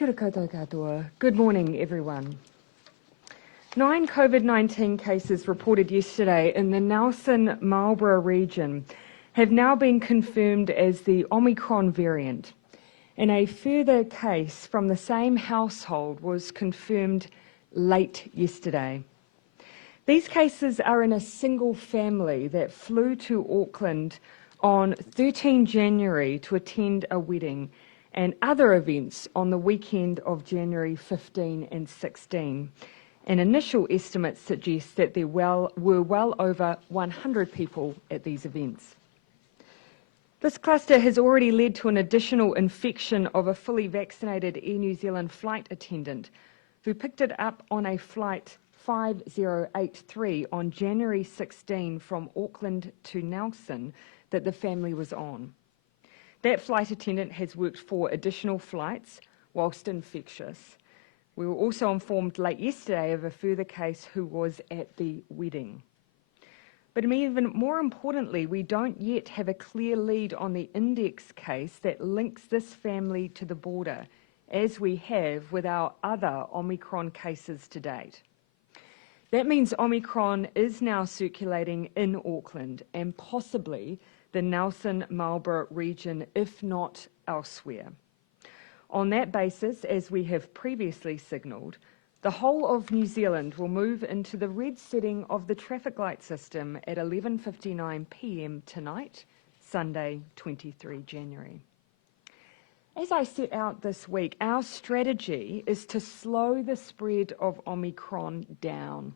Kia ora koutou katoa. Good morning, everyone. 9 COVID-19 cases reported yesterday in the Nelson Marlborough region have now been confirmed as the Omicron variant, and a further case from the same household was confirmed late yesterday. These cases are in a single family that flew to Auckland on 13 January to attend a wedding and other events on the weekend of January 15 and 16. And initial estimates suggest that there were well over 100 people at these events. This cluster has already led to an additional infection of a fully vaccinated Air New Zealand flight attendant who picked it up on a flight 5083 on January 16 from Auckland to Nelson that the family was on. That flight attendant has worked 4 additional flights whilst infectious. We were also informed late yesterday of a further case who was at the wedding. But even more importantly, we don't yet have a clear lead on the index case that links this family to the border, as we have with our other Omicron cases to date. That means Omicron is now circulating in Auckland and possibly the Nelson Marlborough region, if not elsewhere. On that basis, as we have previously signalled, the whole of New Zealand will move into the red setting of the traffic light system at 11:59 p.m. tonight, Sunday, 23 January. As I set out this week, our strategy is to slow the spread of Omicron down.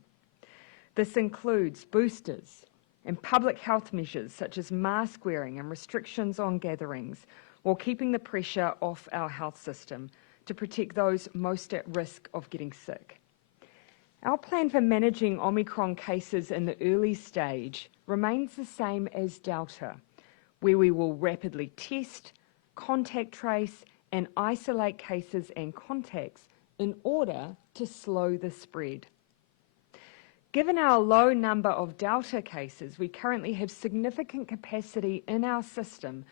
This includes boosters and public health measures such as mask wearing and restrictions on gatherings, while keeping the pressure off our health system to protect those most at risk of getting sick. Our plan for managing Omicron cases in the early stage remains the same as Delta, where we will rapidly test, contact trace and isolate cases and contacts in order to slow the spread. Given our low number of Delta cases, we currently have significant capacity in our system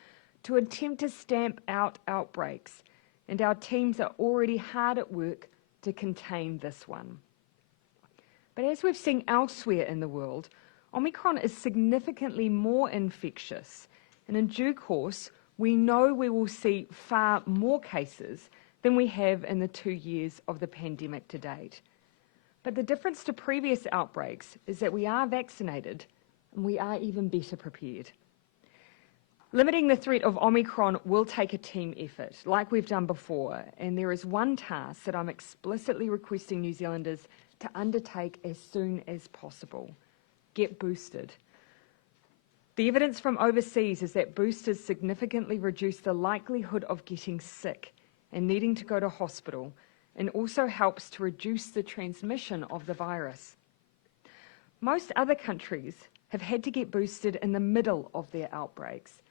to attempt to stamp out outbreaks, and our teams are already hard at work to contain this one. But as we've seen elsewhere in the world, Omicron is significantly more infectious, and in due course, we know we will see far more cases than we have in the 2 years of the pandemic to date. But the difference to previous outbreaks is that we are vaccinated and we are even better prepared. Limiting the threat of Omicron will take a team effort, like we've done before, and there is one task that I'm explicitly requesting New Zealanders to undertake as soon as possible: get boosted. The evidence from overseas is that boosters significantly reduce the likelihood of getting sick and needing to go to hospital, and also helps to reduce the transmission of the virus. Most other countries have had to get boosted in the middle of their outbreaks.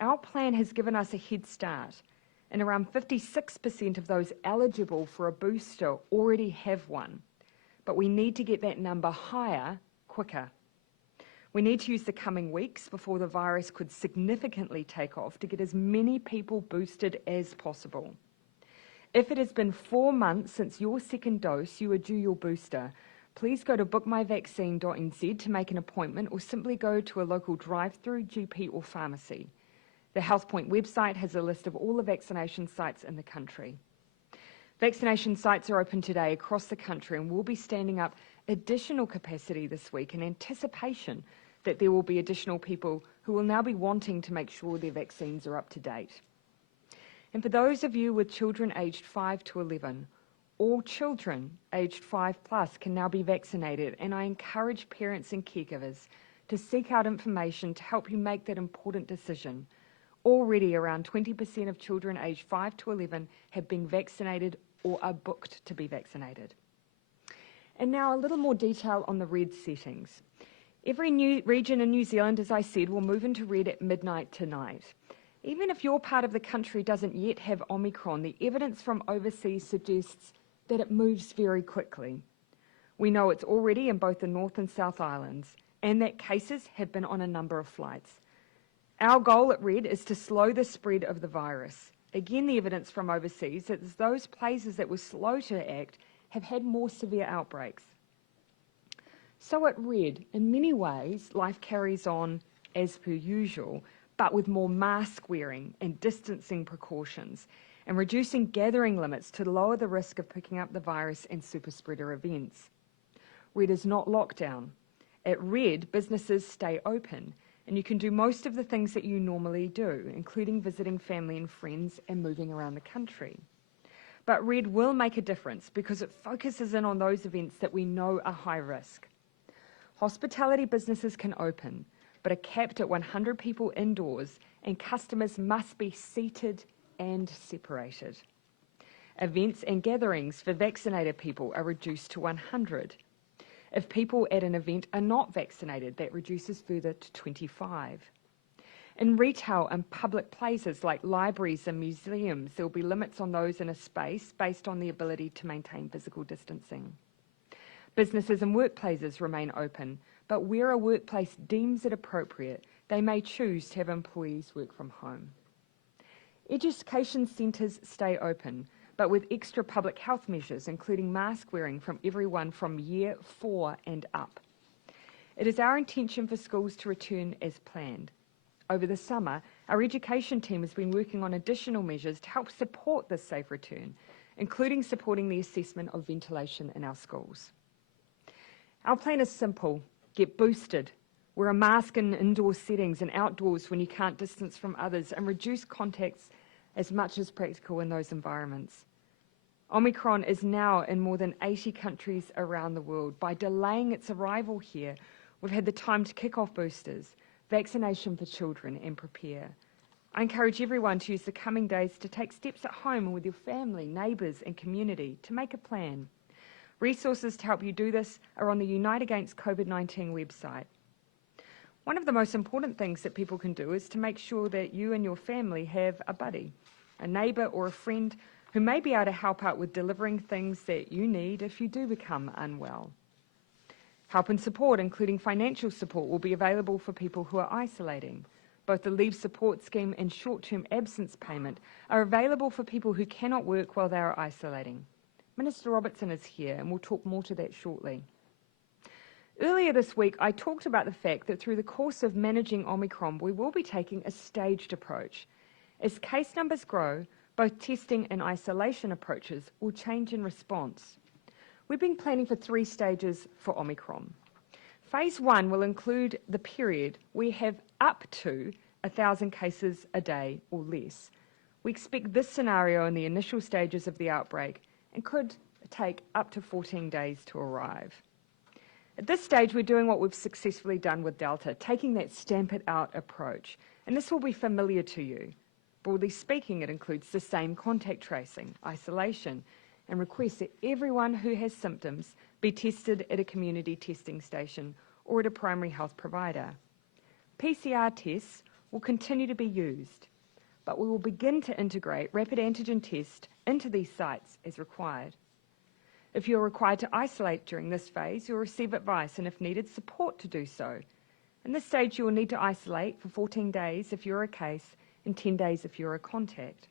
Our plan has given us a head start, and around 56% of those eligible for a booster already have one. But we need to get that number higher quicker. We need to use the coming weeks before the virus could significantly take off to get as many people boosted as possible. If it has been 4 months since your second dose, you are due your booster, please go to bookmyvaccine.nz to make an appointment, or simply go to a local drive-through, GP or pharmacy. The HealthPoint website has a list of all the vaccination sites in the country. Vaccination sites are open today across the country, and we'll be standing up additional capacity this week in anticipation that there will be additional people who will now be wanting to make sure their vaccines are up to date. And for those of you with children aged 5 to 11, all children aged 5+ can now be vaccinated, and I encourage parents and caregivers to seek out information to help you make that important decision. Already around 20% of children aged 5 to 11 have been vaccinated or are booked to be vaccinated. And now a little more detail on the red settings. Every new region in New Zealand, as I said, will move into red at midnight tonight. Even if your part of the country doesn't yet have Omicron, the evidence from overseas suggests that it moves very quickly. We know it's already in both the North and South Islands, and that cases have been on a number of flights. Our goal at Red is to slow the spread of the virus, Again, the evidence from overseas is those places that were slow to act have had more severe outbreaks. So at RED, in many ways, life carries on as per usual, but with more mask wearing and distancing precautions, and reducing gathering limits to lower the risk of picking up the virus and super spreader events. RED is not lockdown. At RED, businesses stay open, and you can do most of the things that you normally do, including visiting family and friends and moving around the country. But RED will make a difference because it focuses in on those events that we know are high risk. Hospitality businesses can open, but are capped at 100 people indoors, and customers must be seated and separated. Events and gatherings for vaccinated people are reduced to 100. If people at an event are not vaccinated, that reduces further to 25. In retail and public places like libraries and museums, there will be limits on those in a space based on the ability to maintain physical distancing. Businesses and workplaces remain open, but where a workplace deems it appropriate, they may choose to have employees work from home. Education centres stay open, but with extra public health measures, including mask wearing from everyone from year 4 and up. It is our intention for schools to return as planned. Over the summer, our education team has been working on additional measures to help support this safe return, including supporting the assessment of ventilation in our schools. Our plan is simple: get boosted, wear a mask in indoor settings and outdoors when you can't distance from others, and reduce contacts as much as practical in those environments. Omicron is now in more than 80 countries around the world. By delaying its arrival here, we've had the time to kick off boosters, vaccination for children, and prepare. I encourage everyone to use the coming days to take steps at home and with your family, neighbours and community to make a plan. Resources to help you do this are on the Unite Against COVID-19 website. One of the most important things that people can do is to make sure that you and your family have a buddy, a neighbour or a friend who may be able to help out with delivering things that you need if you do become unwell. Help and support, including financial support, will be available for people who are isolating. Both the Leave Support Scheme and short-term absence payment are available for people who cannot work while they are isolating. Minister Robertson is here and we'll talk more to that shortly. Earlier this week, I talked about the fact that through the course of managing Omicron, we will be taking a staged approach. As case numbers grow, both testing and isolation approaches will change in response. We've been planning for 3 stages for Omicron. Phase 1 will include the period we have up to 1,000 cases a day or less. We expect this scenario in the initial stages of the outbreak and could take up to 14 days to arrive. At this stage, we're doing what we've successfully done with Delta, taking that stamp it out approach. And this will be familiar to you. Broadly speaking, it includes the same contact tracing, isolation, and requests that everyone who has symptoms be tested at a community testing station or at a primary health provider. PCR tests will continue to be used, but we will begin to integrate rapid antigen tests into these sites as required. If you're required to isolate during this phase, you'll receive advice and, if needed, support to do so. In this stage, you will need to isolate for 14 days if you're a case and 10 days if you're a contact.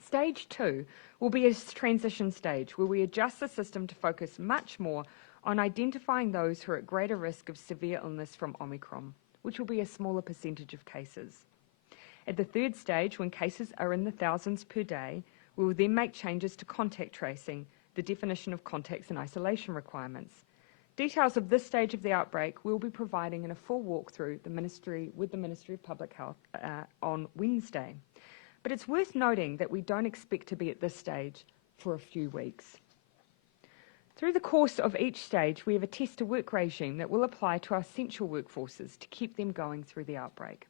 Stage 2 will be a transition stage where we adjust the system to focus much more on identifying those who are at greater risk of severe illness from Omicron, which will be a smaller percentage of cases. At the 3rd stage, when cases are in the thousands per day, we will then make changes to contact tracing, the definition of contacts and isolation requirements. Details of this stage of the outbreak we'll be providing in a full walkthrough with the Ministry of Public Health on Wednesday. But it's worth noting that we don't expect to be at this stage for a few weeks. Through the course of each stage, we have a test to work regime that will apply to our essential workforces to keep them going through the outbreak.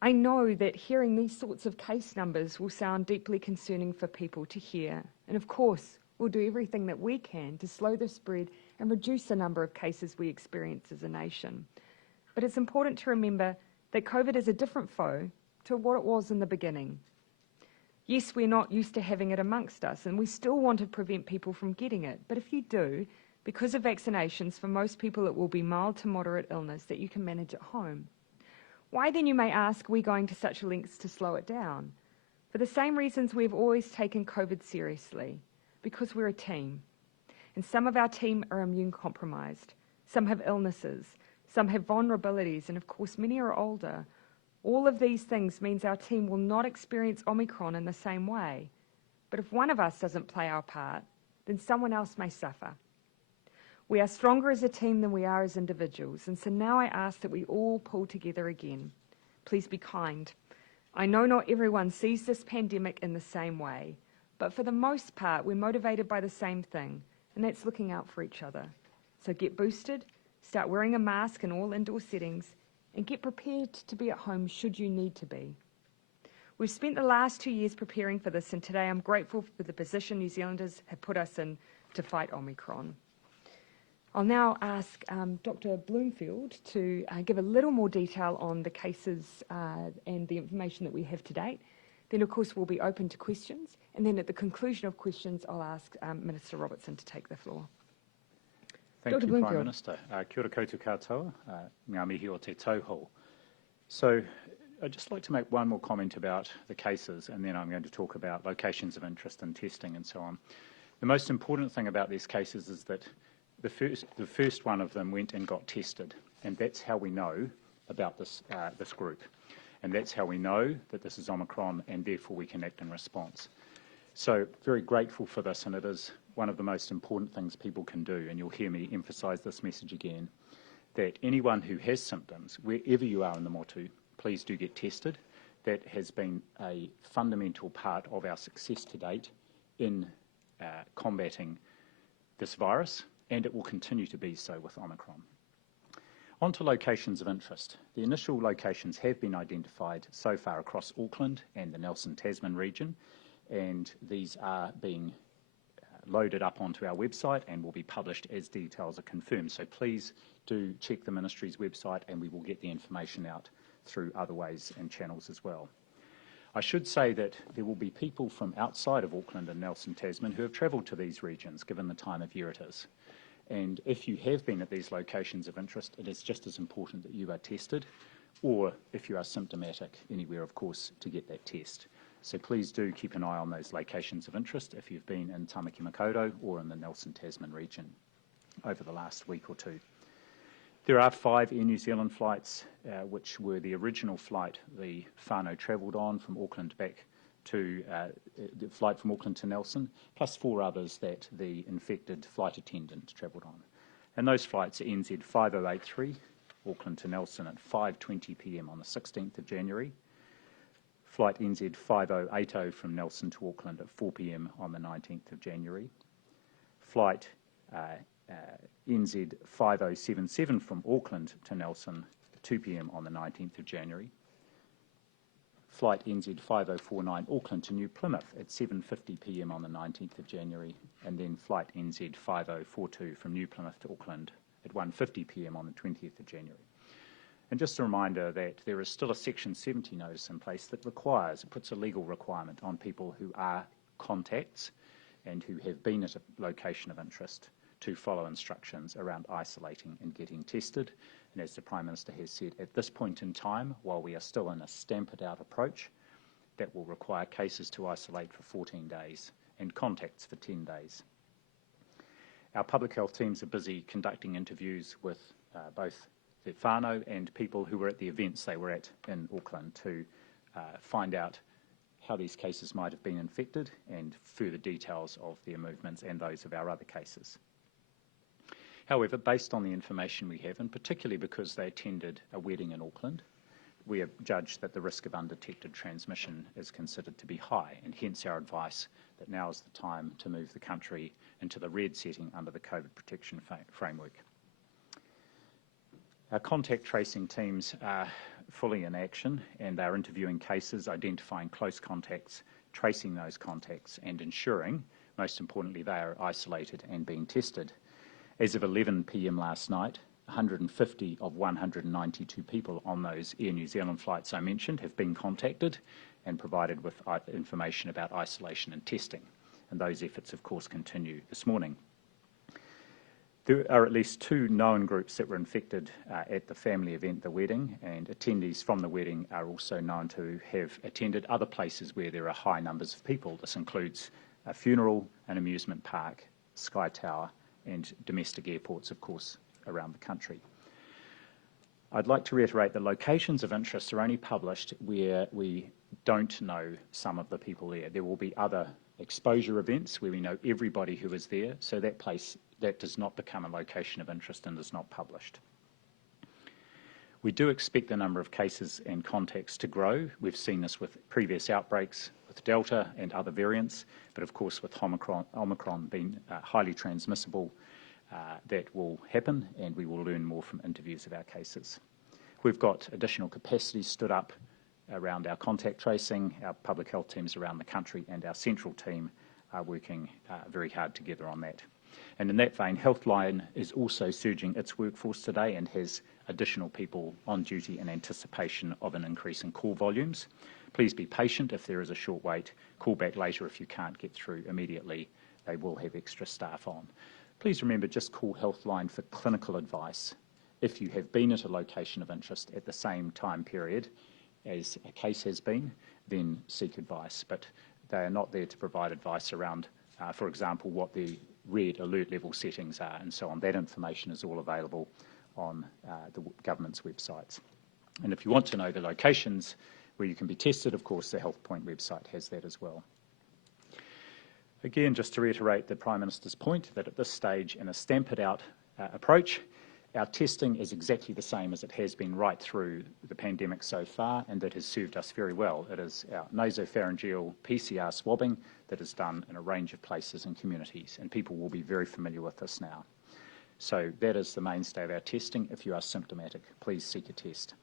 I know that hearing these sorts of case numbers will sound deeply concerning for people to hear, and of course, we'll do everything that we can to slow the spread and reduce the number of cases we experience as a nation. But it's important to remember that COVID is a different foe to what it was in the beginning. Yes, we're not used to having it amongst us, and we still want to prevent people from getting it. But if you do, because of vaccinations, for most people it will be mild to moderate illness that you can manage at home. Why then, you may ask, are we going to such lengths to slow it down? For the same reasons we've always taken COVID seriously, because we're a team. And some of our team are immune compromised. Some have illnesses. Some have vulnerabilities. And of course, many are older. All of these things means our team will not experience Omicron in the same way. But if one of us doesn't play our part, then someone else may suffer. We are stronger as a team than we are as individuals. And so now I ask that we all pull together again. Please be kind. I know not everyone sees this pandemic in the same way. But for the most part, we're motivated by the same thing. And that's looking out for each other. So get boosted, start wearing a mask in all indoor settings, and get prepared to be at home should you need to be. We've spent the last 2 years preparing for this, and today I'm grateful for the position New Zealanders have put us in to fight Omicron. I'll now ask Dr. Bloomfield to give a little more detail on the cases and the information that we have to date. Then, of course, we'll be open to questions, and then at the conclusion of questions, I'll ask Minister Robertson to take the floor. Thank you, Prime Minister. Kia ora koutou katoa, ngā mihi o te tauhou. So I'd just like to make one more comment about the cases, and then I'm going to talk about locations of interest and testing and so on. The most important thing about these cases is that the first one of them went and got tested, and that's how we know about this group. And that's how we know that this is Omicron, and therefore we can act in response. So very grateful for this, and it is one of the most important things people can do, and you'll hear me emphasise this message again, that anyone who has symptoms, wherever you are in the motu, please do get tested. That has been a fundamental part of our success to date in combating this virus, and it will continue to be so with Omicron. On to locations of interest. The initial locations have been identified so far across Auckland and the Nelson Tasman region, and these are being loaded up onto our website and will be published as details are confirmed. So please do check the Ministry's website, and we will get the information out through other ways and channels as well. I should say that there will be people from outside of Auckland and Nelson Tasman who have travelled to these regions, given the time of year it is. And if you have been at these locations of interest, it is just as important that you are tested, or if you are symptomatic anywhere, of course, to get that test. So please do keep an eye on those locations of interest if you've been in Tamaki Makaurau or in the Nelson Tasman region over the last week or two. There are 5 Air New Zealand flights, which were the original flight the whānau travelled on from Auckland back to the flight from Auckland to Nelson, plus 4 others that the infected flight attendant travelled on. And those flights are NZ 5083, Auckland to Nelson at 5:20 p.m. on the 16th of January, flight NZ 5080 from Nelson to Auckland at 4 p.m. on the 19th of January, flight NZ 5077 from Auckland to Nelson at 2 p.m. on the 19th of January, flight NZ 5049 Auckland to New Plymouth at 7:50 p.m. on the 19th of January, and then flight NZ 5042 from New Plymouth to Auckland at 1:50 p.m. on the 20th of January. And just a reminder that there is still a Section 70 notice in place that puts a legal requirement on people who are contacts and who have been at a location of interest to follow instructions around isolating and getting tested. And as the Prime Minister has said, at this point in time, while we are still in a stamp-it-out approach, that will require cases to isolate for 14 days and contacts for 10 days. Our public health teams are busy conducting interviews with both the whānau and people who were at the events they were at in Auckland to find out how these cases might have been infected and further details of their movements and those of our other cases. However, based on the information we have, and particularly because they attended a wedding in Auckland, we have judged that the risk of undetected transmission is considered to be high, and hence our advice that now is the time to move the country into the red setting under the COVID protection framework. Our contact tracing teams are fully in action, and they're interviewing cases, identifying close contacts, tracing those contacts, and ensuring, most importantly, they are isolated and being tested. As of 11 p.m. last night, 150 of 192 people on those Air New Zealand flights I mentioned have been contacted and provided with information about isolation and testing. And those efforts, of course, continue this morning. There are at least 2 known groups that were infected at the family event, the wedding, and attendees from the wedding are also known to have attended other places where there are high numbers of people. This includes a funeral, an amusement park, Sky Tower, and domestic airports, of course, around the country. I'd like to reiterate that locations of interest are only published where we don't know some of the people there. There will be other exposure events where we know everybody who is there, so that place, that does not become a location of interest and is not published. We do expect the number of cases and contacts to grow. We've seen this with previous outbreaks, with Delta and other variants, but of course with Omicron being highly transmissible, that will happen, and we will learn more from interviews of our cases. We've got additional capacity stood up around our contact tracing. Our public health teams around the country and our central team are working very hard together on that. And in that vein, Healthline is also surging its workforce today and has additional people on duty in anticipation of an increase in call volumes. Please be patient if there is a short wait. Call back later if you can't get through immediately. They will have extra staff on. Please remember, just call Healthline for clinical advice. If you have been at a location of interest at the same time period as a case has been, then seek advice. But they are not there to provide advice around, for example, what the red alert level settings are and so on. That information is all available on the government's websites. And if you want to know the locations where you can be tested, of course, the HealthPoint website has that as well. Again, just to reiterate the Prime Minister's point that at this stage, in a stamp-it-out approach, our testing is exactly the same as it has been right through the pandemic so far, and that has served us very well. It is our nasopharyngeal PCR swabbing that is done in a range of places and communities, and people will be very familiar with this now. So that is the mainstay of our testing. If you are symptomatic, please seek a test.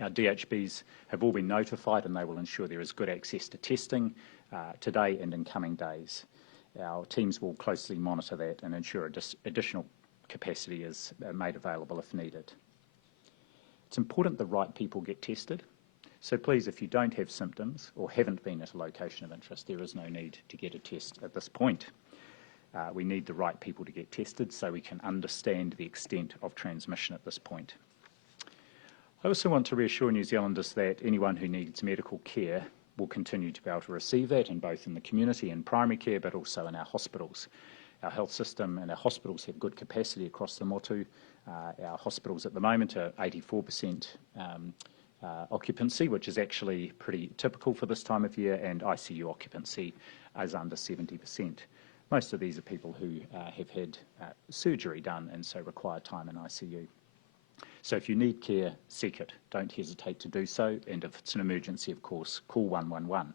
Our DHBs have all been notified, and they will ensure there is good access to testing today and in coming days. Our teams will closely monitor that and ensure additional capacity is made available if needed. It's important the right people get tested. So please, if you don't have symptoms or haven't been at a location of interest, there is no need to get a test at this point. We need the right people to get tested so we can understand the extent of transmission at this point. I also want to reassure New Zealanders that anyone who needs medical care will continue to be able to receive that, in both in the community and primary care, but also in our hospitals. Our health system and our hospitals have good capacity across the motu. Our hospitals at the moment are 84% occupancy, which is actually pretty typical for this time of year, and ICU occupancy is under 70%. Most of these are people who have had surgery done and so require time in ICU. So if you need care, seek it. Don't hesitate to do so, and if it's an emergency, of course, call 111.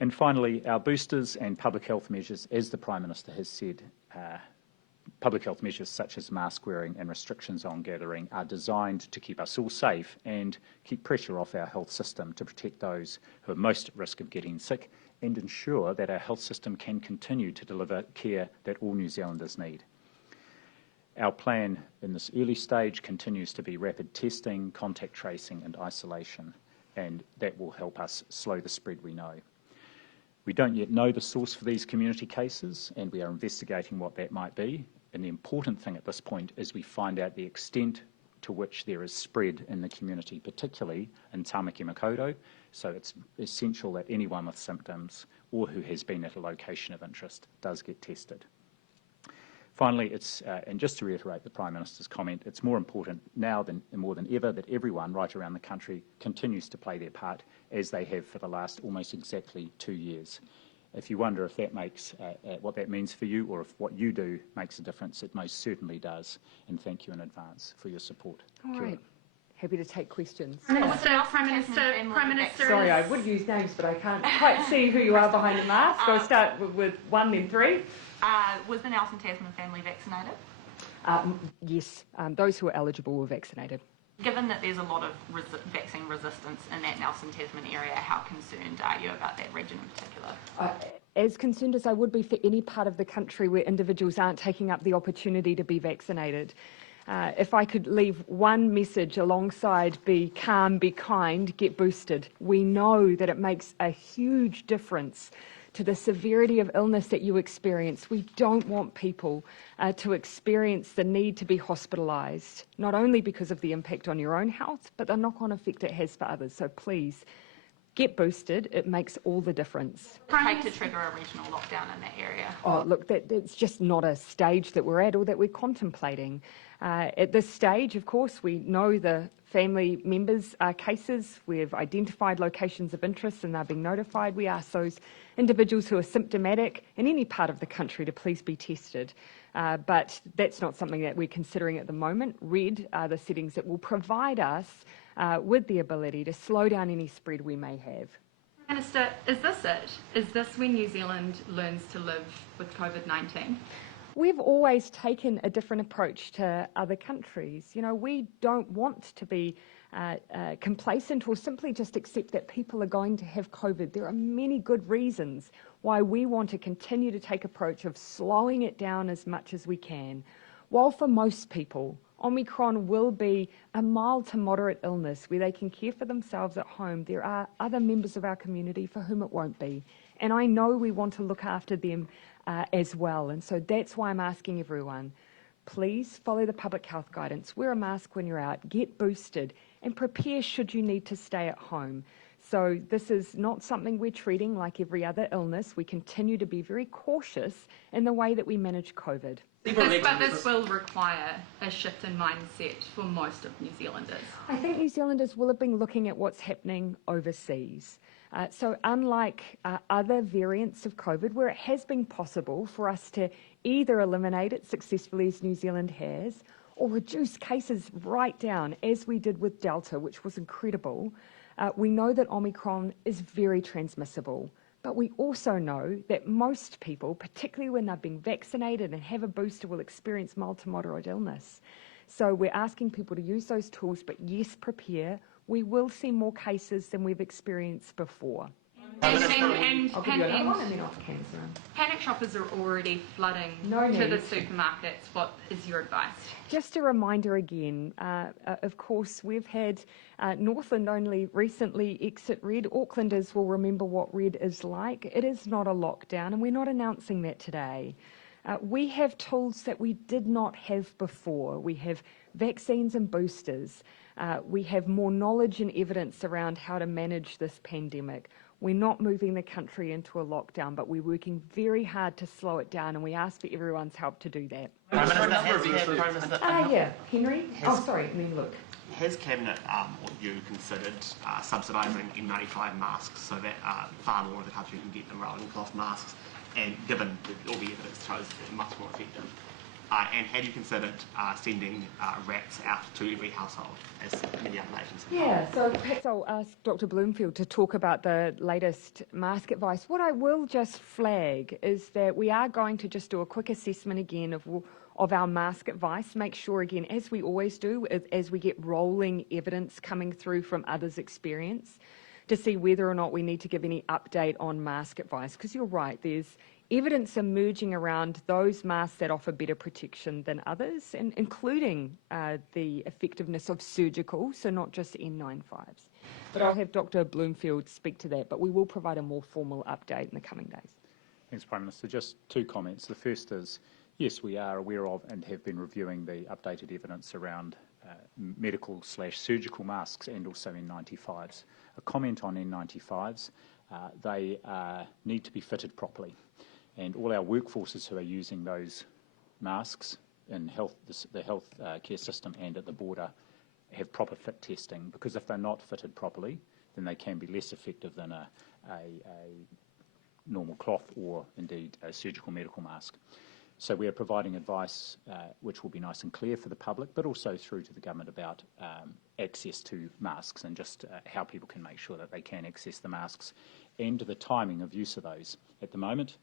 And finally, our boosters and public health measures, as the Prime Minister has said, public health measures such as mask wearing and restrictions on gathering are designed to keep us all safe and keep pressure off our health system to protect those who are most at risk of getting sick and ensure that our health system can continue to deliver care that all New Zealanders need. Our plan in this early stage continues to be rapid testing, contact tracing and isolation, and that will help us slow the spread we know. We don't yet know the source for these community cases, and we are investigating what that might be. And the important thing at this point is we find out the extent to which there is spread in the community, particularly in Tamaki Makaurau. So it's essential that anyone with symptoms or who has been at a location of interest does get tested. Finally, and just to reiterate the Prime Minister's comment, it's more important now more than ever that everyone right around the country continues to play their part as they have for the last almost exactly 2 years. If you wonder if that makes what that means for you, or if what you do makes a difference, it most certainly does. And thank you in advance for your support. All right. Happy to take questions. Prime Minister. Sorry, I would use names, but I can't quite see who you are behind the mask. I'll start with 1, then 3. Was the Nelson Tasman family vaccinated? Yes, those who are eligible were vaccinated. Given that there's a lot of vaccine resistance in that Nelson Tasman area, how concerned are you about that region in particular? As concerned as I would be for any part of the country where individuals aren't taking up the opportunity to be vaccinated. If I could leave one message alongside be calm, be kind, get boosted. We know that it makes a huge difference to the severity of illness that you experience. We don't want people to experience the need to be hospitalised, not only because of the impact on your own health, but the knock-on effect it has for others. So please, get boosted. It makes all the difference. Take to trigger a regional lockdown in that area. Oh, look, that's just not a stage that we're at or that we're contemplating. At this stage, of course, we know the family members' cases. We've identified locations of interest and they're being notified. We ask those individuals who are symptomatic in any part of the country to please be tested. But that's not something that we're considering at the moment. RED are the settings that will provide us with the ability to slow down any spread we may have. Minister, is this it? Is this when New Zealand learns to live with COVID-19? We've always taken a different approach to other countries. You know, we don't want to be complacent or simply just accept that people are going to have COVID. There are many good reasons why we want to continue to take an approach of slowing it down as much as we can. While for most people, Omicron will be a mild to moderate illness where they can care for themselves at home, there are other members of our community for whom it won't be. And I know we want to look after them as well. And so that's why I'm asking everyone, please follow the public health guidance, wear a mask when you're out, get boosted, and prepare should you need to stay at home. So this is not something we're treating like every other illness. We continue to be very cautious in the way that we manage COVID. But this will require a shift in mindset for most of New Zealanders. I think New Zealanders will have been looking at what's happening overseas. So unlike other variants of COVID, where it has been possible for us to either eliminate it successfully as New Zealand has, or reduce cases right down as we did with Delta, which was incredible, we know that Omicron is very transmissible. But we also know that most people, particularly when they've been vaccinated and have a booster, will experience mild to moderate illness. So we're asking people to use those tools, but yes, prepare. We will see more cases than we've experienced before. And panic shoppers are already flooding to the supermarkets. What is your advice? Just a reminder again, of course, we've had Northland only recently exit RED. Aucklanders will remember what RED is like. It is not a lockdown, and we're not announcing that today. We have tools that we did not have before. We have vaccines and boosters. We have more knowledge and evidence around how to manage this pandemic. We're not moving the country into a lockdown, but we're working very hard to slow it down, and we ask for everyone's help to do that. Henry? Look. Has Cabinet or you considered subsidising N95 masks so that far more of the country can get the rolling cloth masks, and given all the evidence shows they're much more effective? And have you considered sending wraps out to every household, as many other nations have? Yeah, so perhaps I'll ask Dr. Bloomfield to talk about the latest mask advice. What I will just flag is that we are going to just do a quick assessment again of our mask advice, make sure again, as we always do, as we get rolling evidence coming through from others' experience, to see whether or not we need to give any update on mask advice. Because you're right, there's evidence emerging around those masks that offer better protection than others, and including the effectiveness of surgical, so not just N95s. But I'll have Dr. Bloomfield speak to that, but we will provide a more formal update in the coming days. Thanks, Prime Minister. Just two comments. The first is, yes, we are aware of and have been reviewing the updated evidence around medical/surgical masks and also N95s. A comment on N95s, they need to be fitted properly. And all our workforces who are using those masks in the health care system and at the border have proper fit testing, because if they're not fitted properly, then they can be less effective than a normal cloth or indeed a surgical medical mask. So we are providing advice which will be nice and clear for the public, but also through to the government about access to masks and just how people can make sure that they can access the masks and the timing of use of those. At the moment,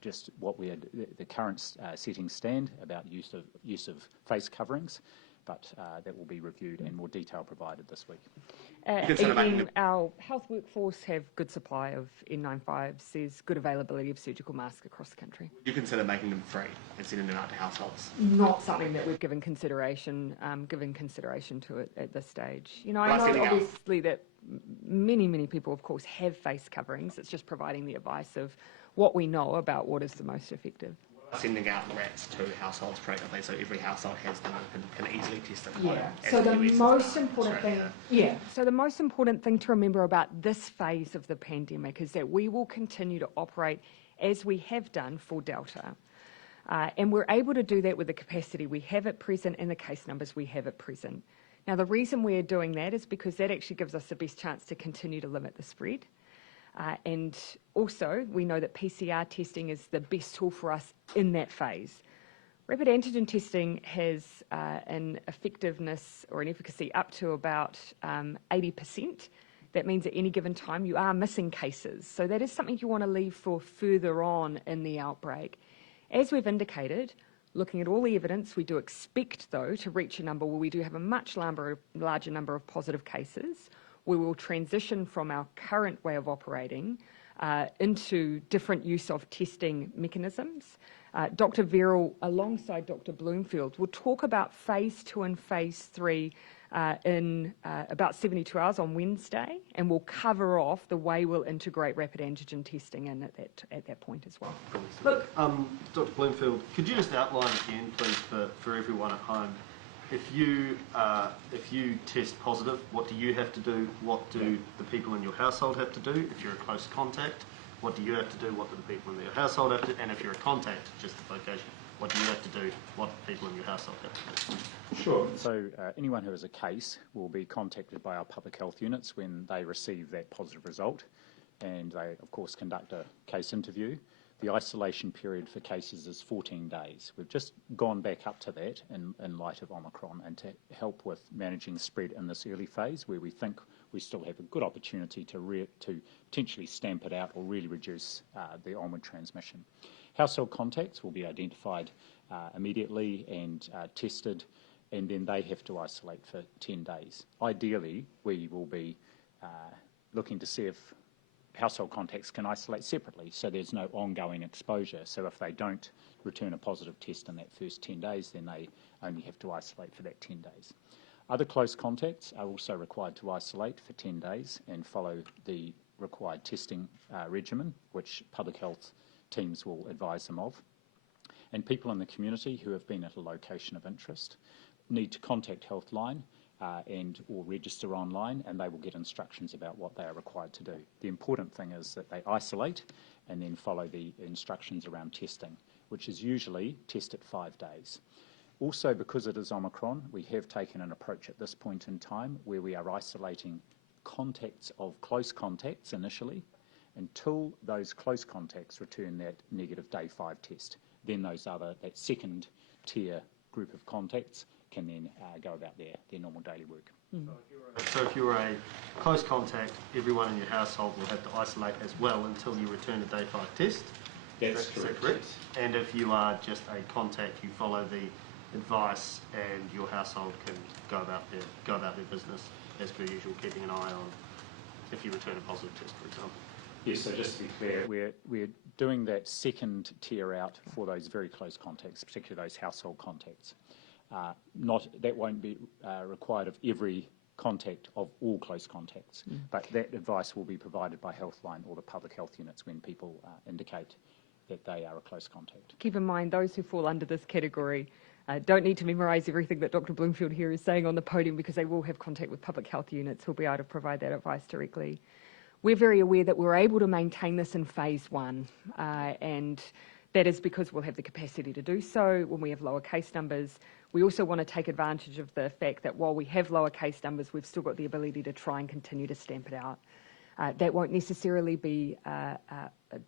just what the current settings stand about use of face coverings, but that will be reviewed and more detail provided this week. Again, our health workforce have good supply of N95s. There's good availability of surgical masks across the country. Would you consider making them free and sending them out to households? Not something that we've given consideration to it at this stage. You know, I know obviously that many people, of course, have face coverings. It's just providing the advice of what we know about what is the most effective. Sending out rats to households pregnantly, so every household has them and can easily test at home. Yeah. So the most important thing, So the most important thing to remember about this phase of the pandemic is that we will continue to operate as we have done for Delta, and we're able to do that with the capacity we have at present and the case numbers we have at present. Now, the reason we're doing that is because that actually gives us the best chance to continue to limit the spread. And also, we know that PCR testing is the best tool for us in that phase. Rapid antigen testing has an effectiveness or an efficacy up to about 80%. That means at any given time you are missing cases. So that is something you want to leave for further on in the outbreak. As we've indicated, looking at all the evidence, we do expect, though, to reach a number where we do have a much larger number of positive cases. We will transition from our current way of operating into different use of testing mechanisms. Dr. Verrill, alongside Dr. Bloomfield, will talk about phase 2 and phase 3 in about 72 hours on Wednesday, and we'll cover off the way we'll integrate rapid antigen testing in at that point as well. Look, Dr. Bloomfield, could you just outline again, please, for everyone at home, if you test positive, what do you have to do? What do the people in your household have to do? If you're a close contact, what do you have to do? What do the people in your household have to do? And if you're a contact, just the location, what do you have to do? What do people in your household have to do? Sure. So anyone who has a case will be contacted by our public health units when they receive that positive result, and they, of course, conduct a case interview. The isolation period for cases is 14 days. We've just gone back up to that in light of Omicron, and to help with managing spread in this early phase where we think we still have a good opportunity to potentially stamp it out or really reduce the onward transmission. Household contacts will be identified immediately and tested, and then they have to isolate for 10 days. Ideally, we will be looking to see if household contacts can isolate separately, so there's no ongoing exposure. So if they don't return a positive test in that first 10 days, then they only have to isolate for that 10 days. Other close contacts are also required to isolate for 10 days and follow the required testing regimen, which public health teams will advise them of. And people in the community who have been at a location of interest need to contact Healthline or register online, and they will get instructions about what they are required to do. The important thing is that they isolate and then follow the instructions around testing, which is usually test at 5 days. Also, because it is Omicron, we have taken an approach at this point in time where we are isolating contacts of close contacts initially until those close contacts return that negative day 5 test. Then that second tier group of contacts can then go about their normal daily work. So if you're a close contact, everyone in your household will have to isolate as well until you return a day 5 test? That's correct. And if you are just a contact, you follow the advice and your household can go about their business as per usual, keeping an eye on if you return a positive test, for example. Yes, so just to be clear, we're doing that second tier out for those very close contacts, particularly those household contacts. That won't be required of every contact of all close contacts, but that advice will be provided by Healthline or the public health units when people indicate that they are a close contact. Keep in mind, those who fall under this category don't need to memorise everything that Dr. Bloomfield here is saying on the podium, because they will have contact with public health units who will be able to provide that advice directly. We're very aware that we're able to maintain this in phase 1, and that is because we'll have the capacity to do so when we have lower case numbers. We also want to take advantage of the fact that while we have lower case numbers, we've still got the ability to try and continue to stamp it out. That won't necessarily be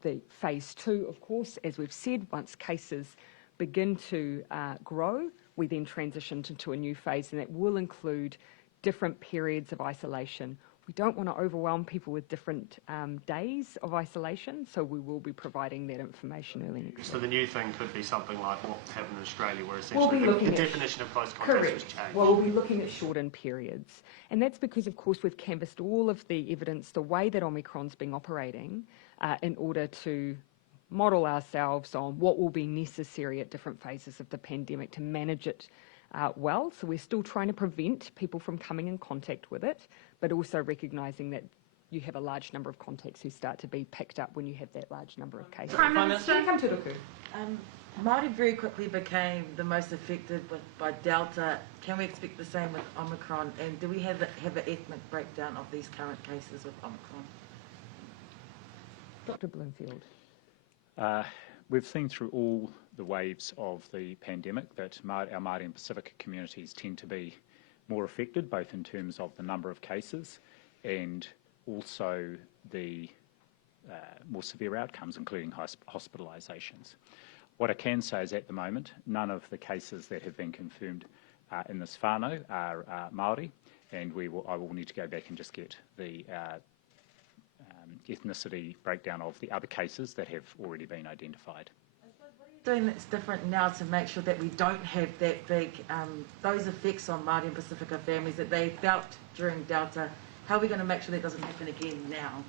the phase 2, of course. As we've said, once cases begin to grow, we then transition into a new phase, and that will include different periods of isolation We don't want to overwhelm people with different days of isolation, so we will be providing that information early next week. So the new thing could be something like what happened in Australia, where essentially the definition of close contacts was changed. Well, we'll be looking at shortened periods. And that's because, of course, we've canvassed all of the evidence, the way that Omicron's been operating, in order to model ourselves on what will be necessary at different phases of the pandemic to manage it well. So we're still trying to prevent people from coming in contact with it, but also recognising that you have a large number of contacts who start to be picked up when you have that large number of cases. Prime Minister. Come to Ruku. Māori very quickly became the most affected by Delta. Can we expect the same with Omicron? And do we have an ethnic breakdown of these current cases with Omicron? Dr. Bloomfield. We've seen through all the waves of the pandemic that our Māori and Pacific communities tend to be more affected, both in terms of the number of cases and also the more severe outcomes, including hospitalisations. What I can say is at the moment, none of the cases that have been confirmed in this whānau are Māori, and I will need to go back and just get the ethnicity breakdown of the other cases that have already been identified. Doing that's different now to make sure that we don't have that big, those effects on Māori and Pacifica families that they felt during Delta. How are we going to make sure that doesn't happen again now?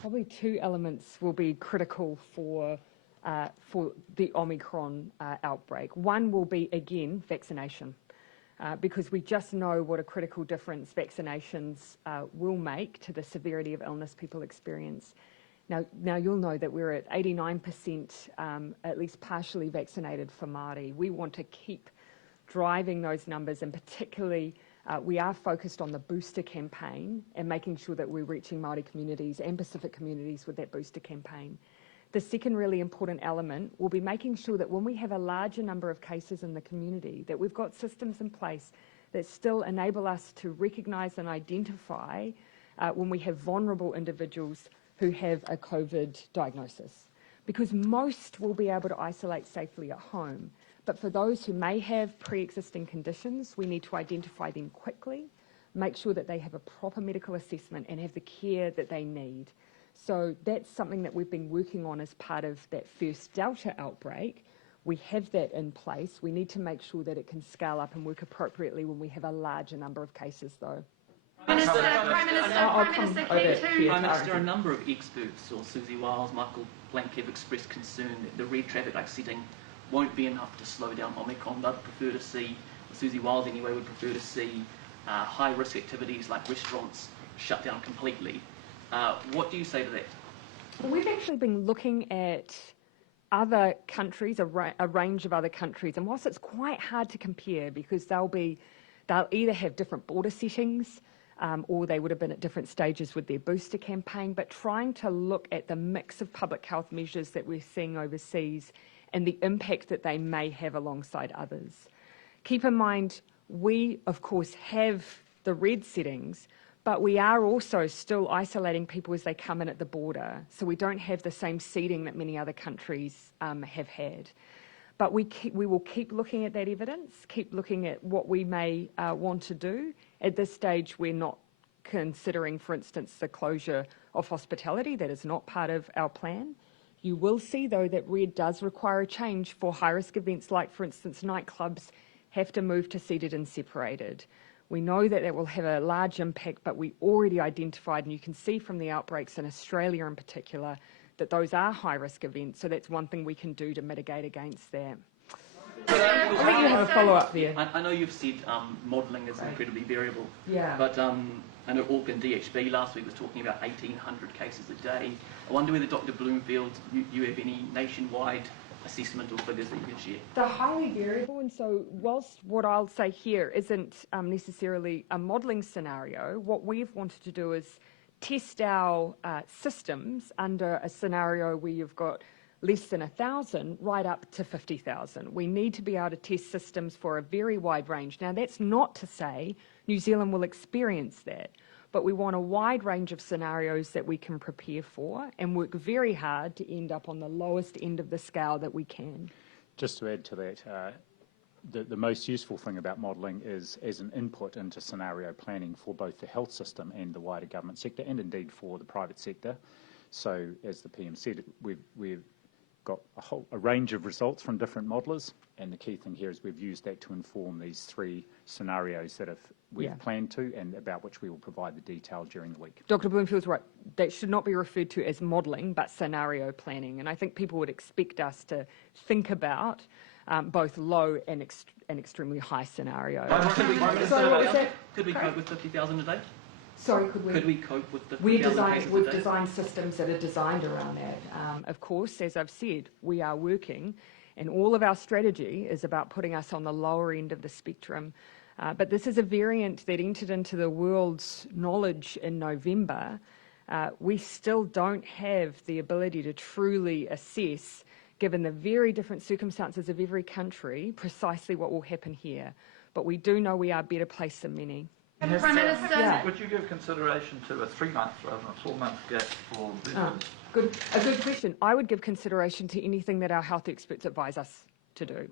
Probably two elements will be critical for the Omicron outbreak. One will be, again, vaccination, because we just know what a critical difference vaccinations will make to the severity of illness people experience. Now you'll know that we're at 89% at least partially vaccinated for Māori. We want to keep driving those numbers, and particularly we are focused on the booster campaign and making sure that we're reaching Māori communities and Pacific communities with that booster campaign. The second really important element will be making sure that when we have a larger number of cases in the community, that we've got systems in place that still enable us to recognise and identify when we have vulnerable individuals who have a COVID diagnosis. Because most will be able to isolate safely at home. But for those who may have pre-existing conditions, we need to identify them quickly, make sure that they have a proper medical assessment and have the care that they need. So that's something that we've been working on as part of that first Delta outbreak. We have that in place. We need to make sure that it can scale up and work appropriately when we have a larger number of cases, though. Prime Minister, a number of experts, or Susie Wiles, Michael Blank, have expressed concern that the red traffic light setting won't be enough to slow down Omicron. They'd prefer to see, Susie Wiles anyway, would prefer to see high-risk activities like restaurants shut down completely. What do you say to that? Well, we've actually been looking at other countries, a range of other countries, and whilst it's quite hard to compare because they'll either have different border settings or they would have been at different stages with their booster campaign, but trying to look at the mix of public health measures that we're seeing overseas and the impact that they may have alongside others. Keep in mind, we, of course, have the red settings, but we are also still isolating people as they come in at the border, so we don't have the same seating that many other countries have had. But we will keep looking at that evidence, keep looking at what we may want to do. At this stage, we're not considering, for instance, the closure of hospitality. That is not part of our plan. You will see, though, that red does require a change for high-risk events like, for instance, nightclubs have to move to seated and separated. We know that that will have a large impact, but we already identified, and you can see from the outbreaks in Australia in particular, that those are high-risk events, so that's one thing we can do to mitigate against that. I think you have a follow-up there. I know you've said modelling is incredibly variable, yeah. But I know Auckland DHB last week was talking about 1,800 cases a day. I wonder whether Dr. Bloomfield, you have any nationwide assessment or figures that you can share? They're highly variable, and so whilst what I'll say here isn't necessarily a modelling scenario, what we've wanted to do is test our systems under a scenario where you've got less than 1,000 right up to 50,000. We need to be able to test systems for a very wide range. Now, that's not to say New Zealand will experience that, but we want a wide range of scenarios that we can prepare for and work very hard to end up on the lowest end of the scale that we can. Just to add to that, the most useful thing about modelling is as an input into scenario planning for both the health system and the wider government sector, and indeed for the private sector. So, as the PM said, we've got a range of results from different modellers, and the key thing here is we've used that to inform these 3 scenarios that we've planned to, and about which we will provide the detail during the week. Dr. Bloomfield's right. That should not be referred to as modelling, but scenario planning. And I think people would expect us to think about both low and extremely high scenarios. Could we cope with 50,000 a day? Sorry, could we? Could we cope with 50,000 cases a day? We've designed systems that are designed around that. Of course, as I've said, we are working, and all of our strategy is about putting us on the lower end of the spectrum. But this is a variant that entered into the world's knowledge in November. We still don't have the ability to truly assess, given the very different circumstances of every country, precisely what will happen here. But we do know we are better placed than many. Prime Minister, would you give consideration to a 3-month rather than a 4-month gap for visitors? A good question. I would give consideration to anything that our health experts advise us to do.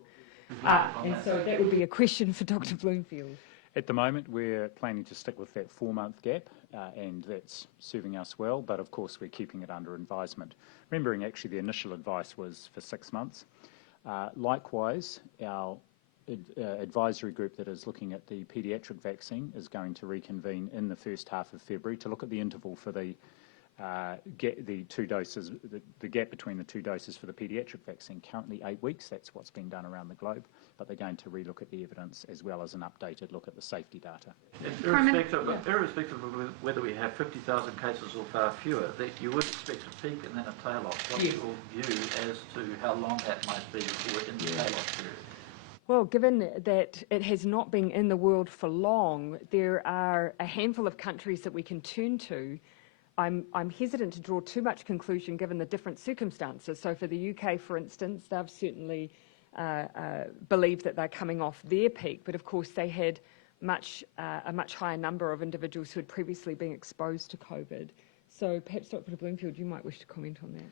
And so that would be a question for Dr. Bloomfield. At the moment, we're planning to stick with that 4-month gap, and that's serving us well, but of course we're keeping it under advisement. Remembering actually the initial advice was for 6 months. Likewise, our advisory group that is looking at the paediatric vaccine is going to reconvene in the first half of February to look at the interval for the 2 doses, the gap between the 2 doses for the paediatric vaccine. Currently 8 weeks, that's what's been done around the globe, but they're going to relook at the evidence as well as an updated look at the safety data. Irrespective of whether we have 50,000 cases or far fewer, that you would expect a peak and then a tail off. What's your view as to how long that might be before in the tail off period? Well, given that it has not been in the world for long, there are a handful of countries that we can turn to. I'm hesitant to draw too much conclusion given the different circumstances. So for the UK, for instance, they've certainly believed that they're coming off their peak, but of course they had a much higher number of individuals who had previously been exposed to COVID. So perhaps Dr. Bloomfield, you might wish to comment on that.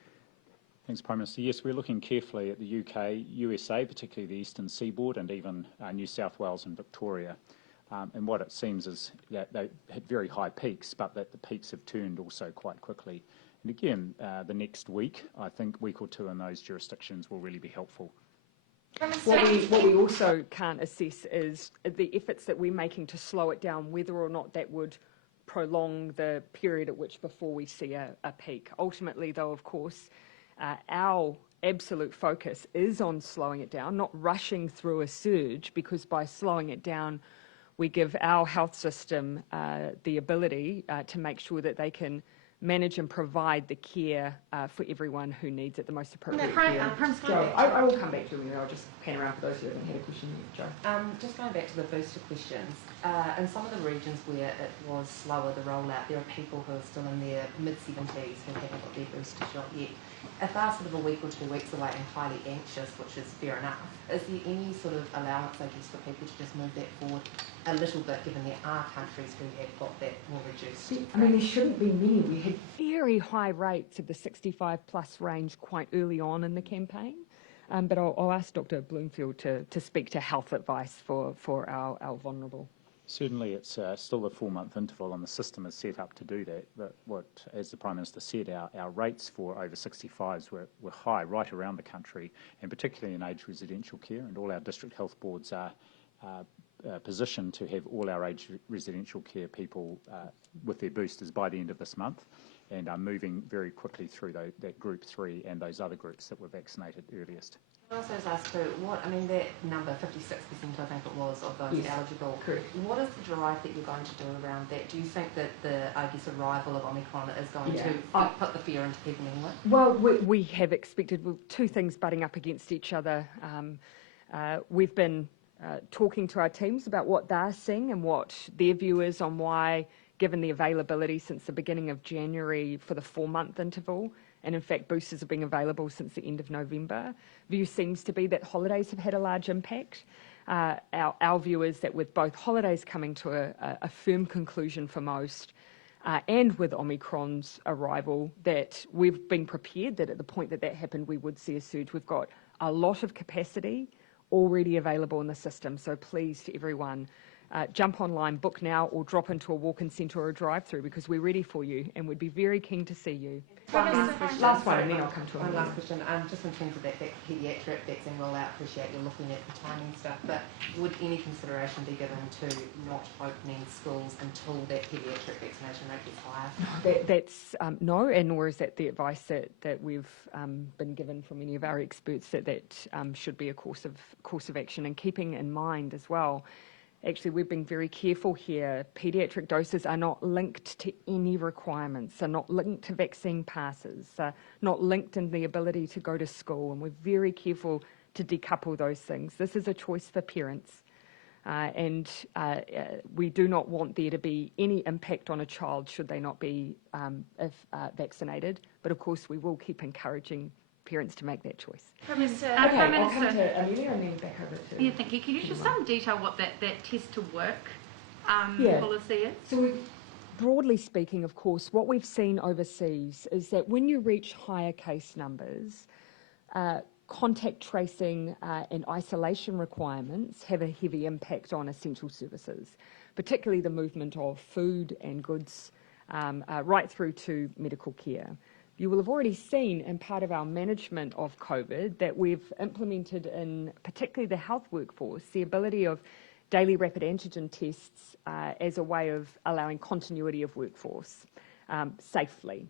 Thanks, Prime Minister. Yes, we're looking carefully at the UK, USA, particularly the eastern seaboard, and even New South Wales and Victoria. And what it seems is that they had very high peaks, but that the peaks have turned also quite quickly. And again, the next week, I think week or 2 in those jurisdictions will really be helpful. What we also can't assess is the efforts that we're making to slow it down, whether or not that would prolong the period at which before we see a peak. Ultimately, though, of course, our absolute focus is on slowing it down, not rushing through a surge, because by slowing it down, we give our health system the ability to make sure that they can manage and provide the care for everyone who needs it, the most appropriate care. Joe, I will come back to you. I'll just pan around for those who haven't had a question yet, Joe. Just going back to the booster questions, in some of the regions where it was slower, the rollout, there are people who are still in their mid-70s who haven't got their booster shot yet. If they're sort of a week or 2 weeks away and highly anxious, which is fair enough, is there any sort of allowance, I guess, for people to just move that forward a little bit, given there are countries who have got that more reduced? I mean, there shouldn't be many. We had very high rates of the 65 plus range quite early on in the campaign. But I'll ask Dr. Bloomfield to speak to health advice for our vulnerable. Certainly, it's still a 4-month interval, and the system is set up to do that. But as the Prime Minister said, our rates for over 65s were high right around the country, and particularly in aged residential care. And all our district health boards are positioned to have all our aged residential care people with their boosters by the end of this month, and are moving very quickly through that Group 3 and those other groups that were vaccinated earliest. I also asked too, that number, 56% I think it was, of those eligible. Correct. What is the drive that you're going to do around that? Do you think that the, arrival of Omicron is going to put the fear into people anyway? Well, we have expected 2 things butting up against each other. We've been talking to our teams about what they're seeing and what their view is on why, given the availability since the beginning of January for the 4-month interval, and in fact boosters have been available since the end of November, view seems to be that holidays have had a large impact. Our view is that with both holidays coming to a firm conclusion for most, and with Omicron's arrival, that we've been prepared that at the point that happened we would see a surge. We've got a lot of capacity already available in the system. So please, to everyone, jump online, book now, or drop into a walk-in centre or a drive-through, because we're ready for you and we'd be very keen to see you. Last one, and then I'll come to one last question. Just in terms of that paediatric vaccine rollout, appreciate you're looking at the timing stuff, but would any consideration be given to not opening schools until that paediatric vaccination rate gets higher? That's no, and nor is that the advice that we've been given from any of our experts, that should be a course of action, and keeping in mind as well. Actually, we've been very careful here. Paediatric doses are not linked to any requirements, are not linked to vaccine passes, not linked in the ability to go to school, and we're very careful to decouple those things. This is a choice for parents, and we do not want there to be any impact on a child should they not be vaccinated, but of course we will keep encouraging parents to make that choice. Prime Minister, I'll come to Amelia and then back over to... Yeah, thank you. Can you just detail what that test to work policy is? So broadly speaking, of course, what we've seen overseas is that when you reach higher case numbers, contact tracing and isolation requirements have a heavy impact on essential services, particularly the movement of food and goods right through to medical care. You will have already seen in part of our management of COVID that we've implemented in particularly the health workforce the ability of daily rapid antigen tests as a way of allowing continuity of workforce safely.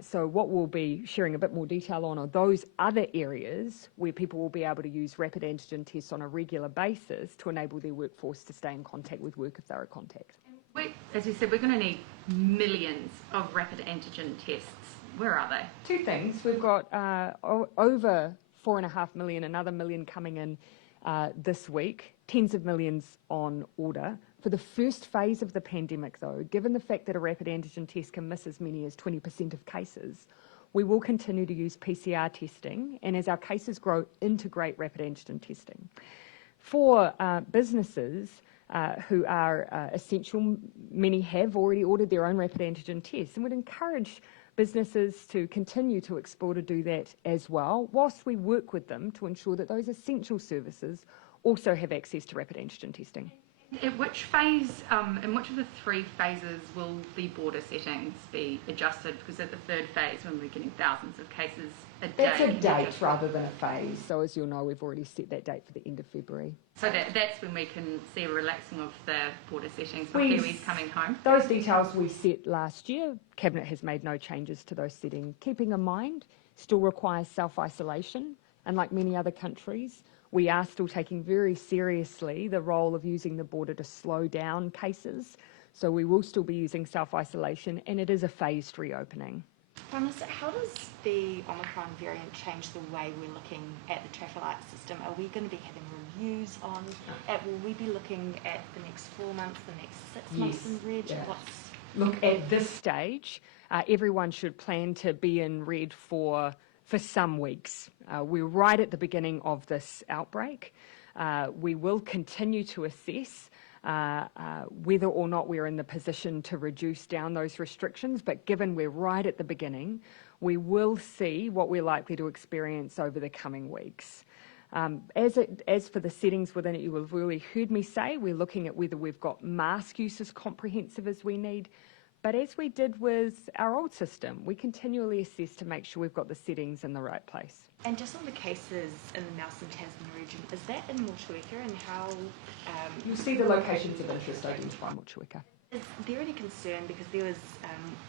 So what we'll be sharing a bit more detail on are those other areas where people will be able to use rapid antigen tests on a regular basis to enable their workforce to stay in contact with work if they're a contact. As you said, we're going to need millions of rapid antigen tests. Where are they? Two things. We've got over 4.5 million, another million coming in this week, tens of millions on order. For the first phase of the pandemic, though, given the fact that a rapid antigen test can miss as many as 20% of cases, we will continue to use PCR testing, and as our cases grow, integrate rapid antigen testing. For businesses who are essential, many have already ordered their own rapid antigen tests, and would encourage businesses to continue to explore to do that as well, whilst we work with them to ensure that those essential services also have access to rapid antigen testing. At which phase, in which of the three phases will the border settings be adjusted? Because at the third phase, when we're getting thousands of cases a day... That's a date rather than a phase. So as you'll know, we've already set that date for the end of February. So that's when we can see a relaxing of the border settings for Kiwis coming home? Those details we set last year. Cabinet has made no changes to those settings. Keeping in mind, still requires self-isolation, and like many other countries, we are still taking very seriously the role of using the border to slow down cases. So we will still be using self-isolation, and it is a phased reopening. Prime Minister, how does the Omicron variant change the way we're looking at the traffic light system? Are we going to be having reviews on it? Will we be looking at the next 4 months, the next 6 months in red? Yeah. Look, at this stage, everyone should plan to be in red for some weeks. We're right at the beginning of this outbreak. We will continue to assess whether or not we're in the position to reduce down those restrictions, but given we're right at the beginning, we will see what we're likely to experience over the coming weeks. As for the settings within it, you will have really heard me say we're looking at whether we've got mask use as comprehensive as we need. But as we did with our old system, we continually assess to make sure we've got the settings in the right place. And just on the cases in the Nelson Tasman region, is that in Motueka, and how... You'll see the locations of interest identified in Motueka. Is there any concern, because there was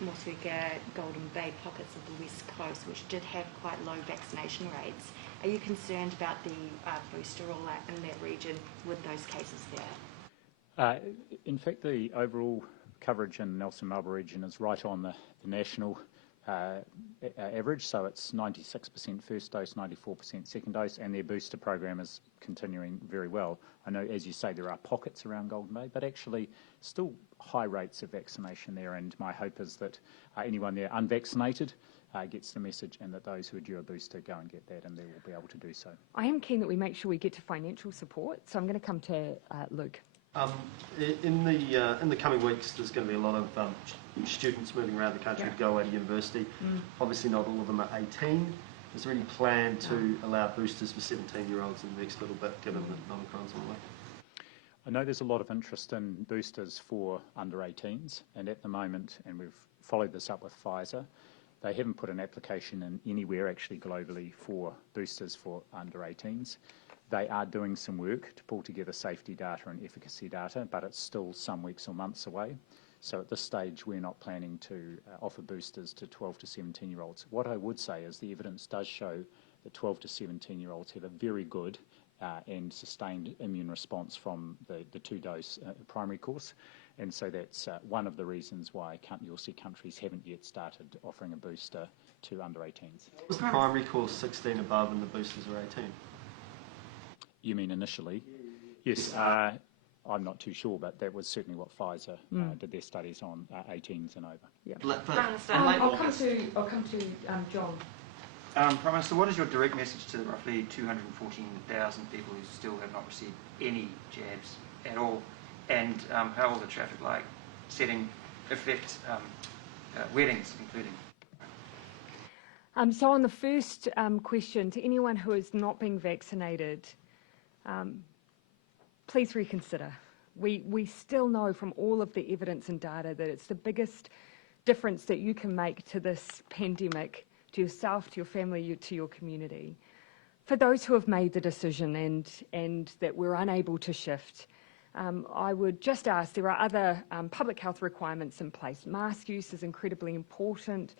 Motueka, Golden Bay pockets of the West Coast which did have quite low vaccination rates. Are you concerned about the booster rollout in that region with those cases there? In fact, the overall coverage in Nelson Marlborough region is right on the national average, so it's 96% first dose, 94% second dose, and their booster program is continuing very well. I know, as you say, there are pockets around Golden Bay, but actually still high rates of vaccination there, and my hope is that anyone there unvaccinated gets the message, and that those who are due a booster go and get that, and they will be able to do so. I am keen that we make sure we get to financial support, so I'm going to come to Luke. In the coming weeks, there's going to be a lot of students moving around the country to go away to university. Obviously, not all of them are 18. Is there any plan to allow boosters for 17-year-olds in the next little bit, given that Omicron's on the way? I know there's a lot of interest in boosters for under 18s, and at the moment, and we've followed this up with Pfizer, they haven't put an application in anywhere actually globally for boosters for under 18s. They are doing some work to pull together safety data and efficacy data, but it's still some weeks or months away. So at this stage, we're not planning to offer boosters to 12 to 17-year-olds. What I would say is the evidence does show that 12 to 17-year-olds have a very good and sustained immune response from the two-dose primary course. And so that's one of the reasons why you'll see countries haven't yet started offering a booster to under 18s. Was the primary course 16 above and the boosters are 18? You mean initially? Yes. I'm not too sure, but that was certainly what Pfizer did their studies on 18s and over. Yeah. I'll come to John. Prime Minister, what is your direct message to the roughly 214,000 people who still have not received any jabs at all? And how will the traffic light setting affect weddings, including? So on the first question, to anyone who is not being vaccinated, please reconsider. We still know from all of the evidence and data that it's the biggest difference that you can make to this pandemic, to yourself, to your family, to your community. For those who have made the decision and that we're unable to shift, I would just ask, there are other public health requirements in place. Mask use is incredibly important.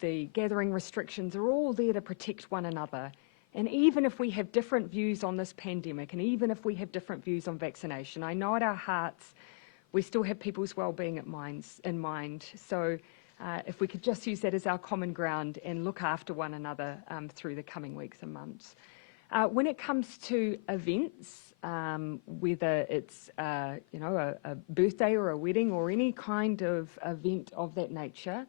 The gathering restrictions are all there to protect one another. And even if we have different views on this pandemic, and even if we have different views on vaccination, I know at our hearts we still have people's well-being in mind. So if we could just use that as our common ground and look after one another through the coming weeks and months. When it comes to events, whether it's a birthday or a wedding or any kind of event of that nature,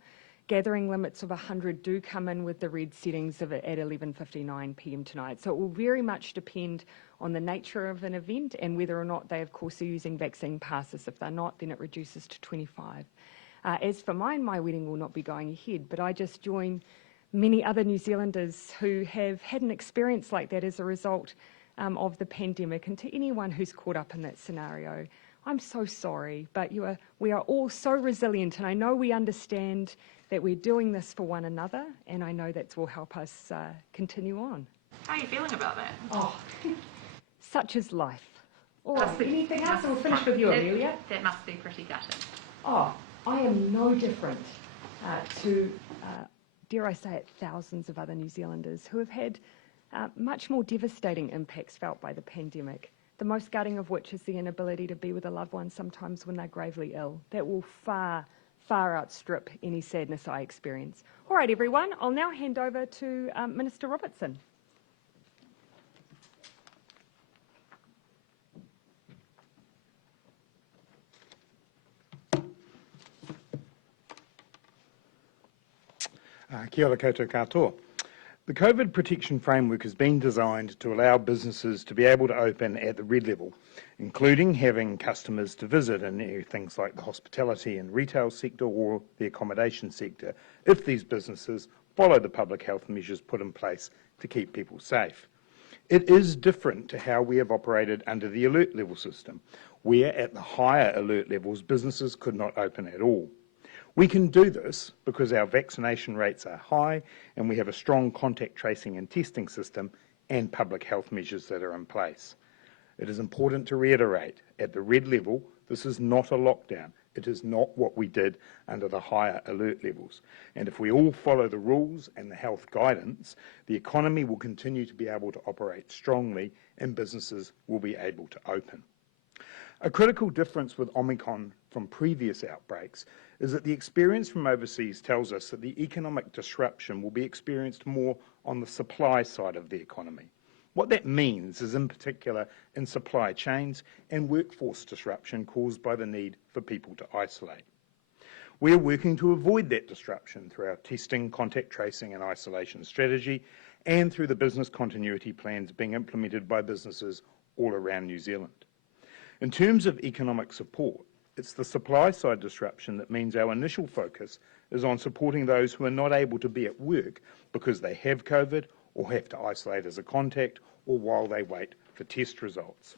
gathering limits of 100 do come in with the red settings at 11:59 p.m. tonight. So it will very much depend on the nature of an event and whether or not they, of course, are using vaccine passes. If they're not, then it reduces to 25. As for mine, my wedding will not be going ahead, but I just join many other New Zealanders who have had an experience like that as a result of the pandemic. And to anyone who's caught up in that scenario, I'm so sorry, but we are all so resilient, and I know we understand that we're doing this for one another, and I know that will help us continue on. How are you feeling about that? Oh, such is life. Anything else? We'll finish with you, Amelia. That must be pretty gutted. Oh, I am no different to, dare I say it, thousands of other New Zealanders who have had much more devastating impacts felt by the pandemic. The most gutting of which is the inability to be with a loved one sometimes when they're gravely ill. That will far outstrip any sadness I experience. All right, everyone, I'll now hand over to Minister Robertson. Kia ora koutou katoa. The COVID protection framework has been designed to allow businesses to be able to open at the red level, including having customers to visit in things like the hospitality and retail sector or the accommodation sector, if these businesses follow the public health measures put in place to keep people safe. It is different to how we have operated under the alert level system, where at the higher alert levels, businesses could not open at all. We can do this because our vaccination rates are high and we have a strong contact tracing and testing system and public health measures that are in place. It is important to reiterate, at the red level, this is not a lockdown. It is not what we did under the higher alert levels. And if we all follow the rules and the health guidance, the economy will continue to be able to operate strongly and businesses will be able to open. A critical difference with Omicron from previous outbreaks is that the experience from overseas tells us that the economic disruption will be experienced more on the supply side of the economy. What that means is, in particular, in supply chains and workforce disruption caused by the need for people to isolate. We are working to avoid that disruption through our testing, contact tracing and isolation strategy and through the business continuity plans being implemented by businesses all around New Zealand. In terms of economic support, It's the supply side disruption that means our initial focus is on supporting those who are not able to be at work because they have COVID or have to isolate as a contact or while they wait for test results.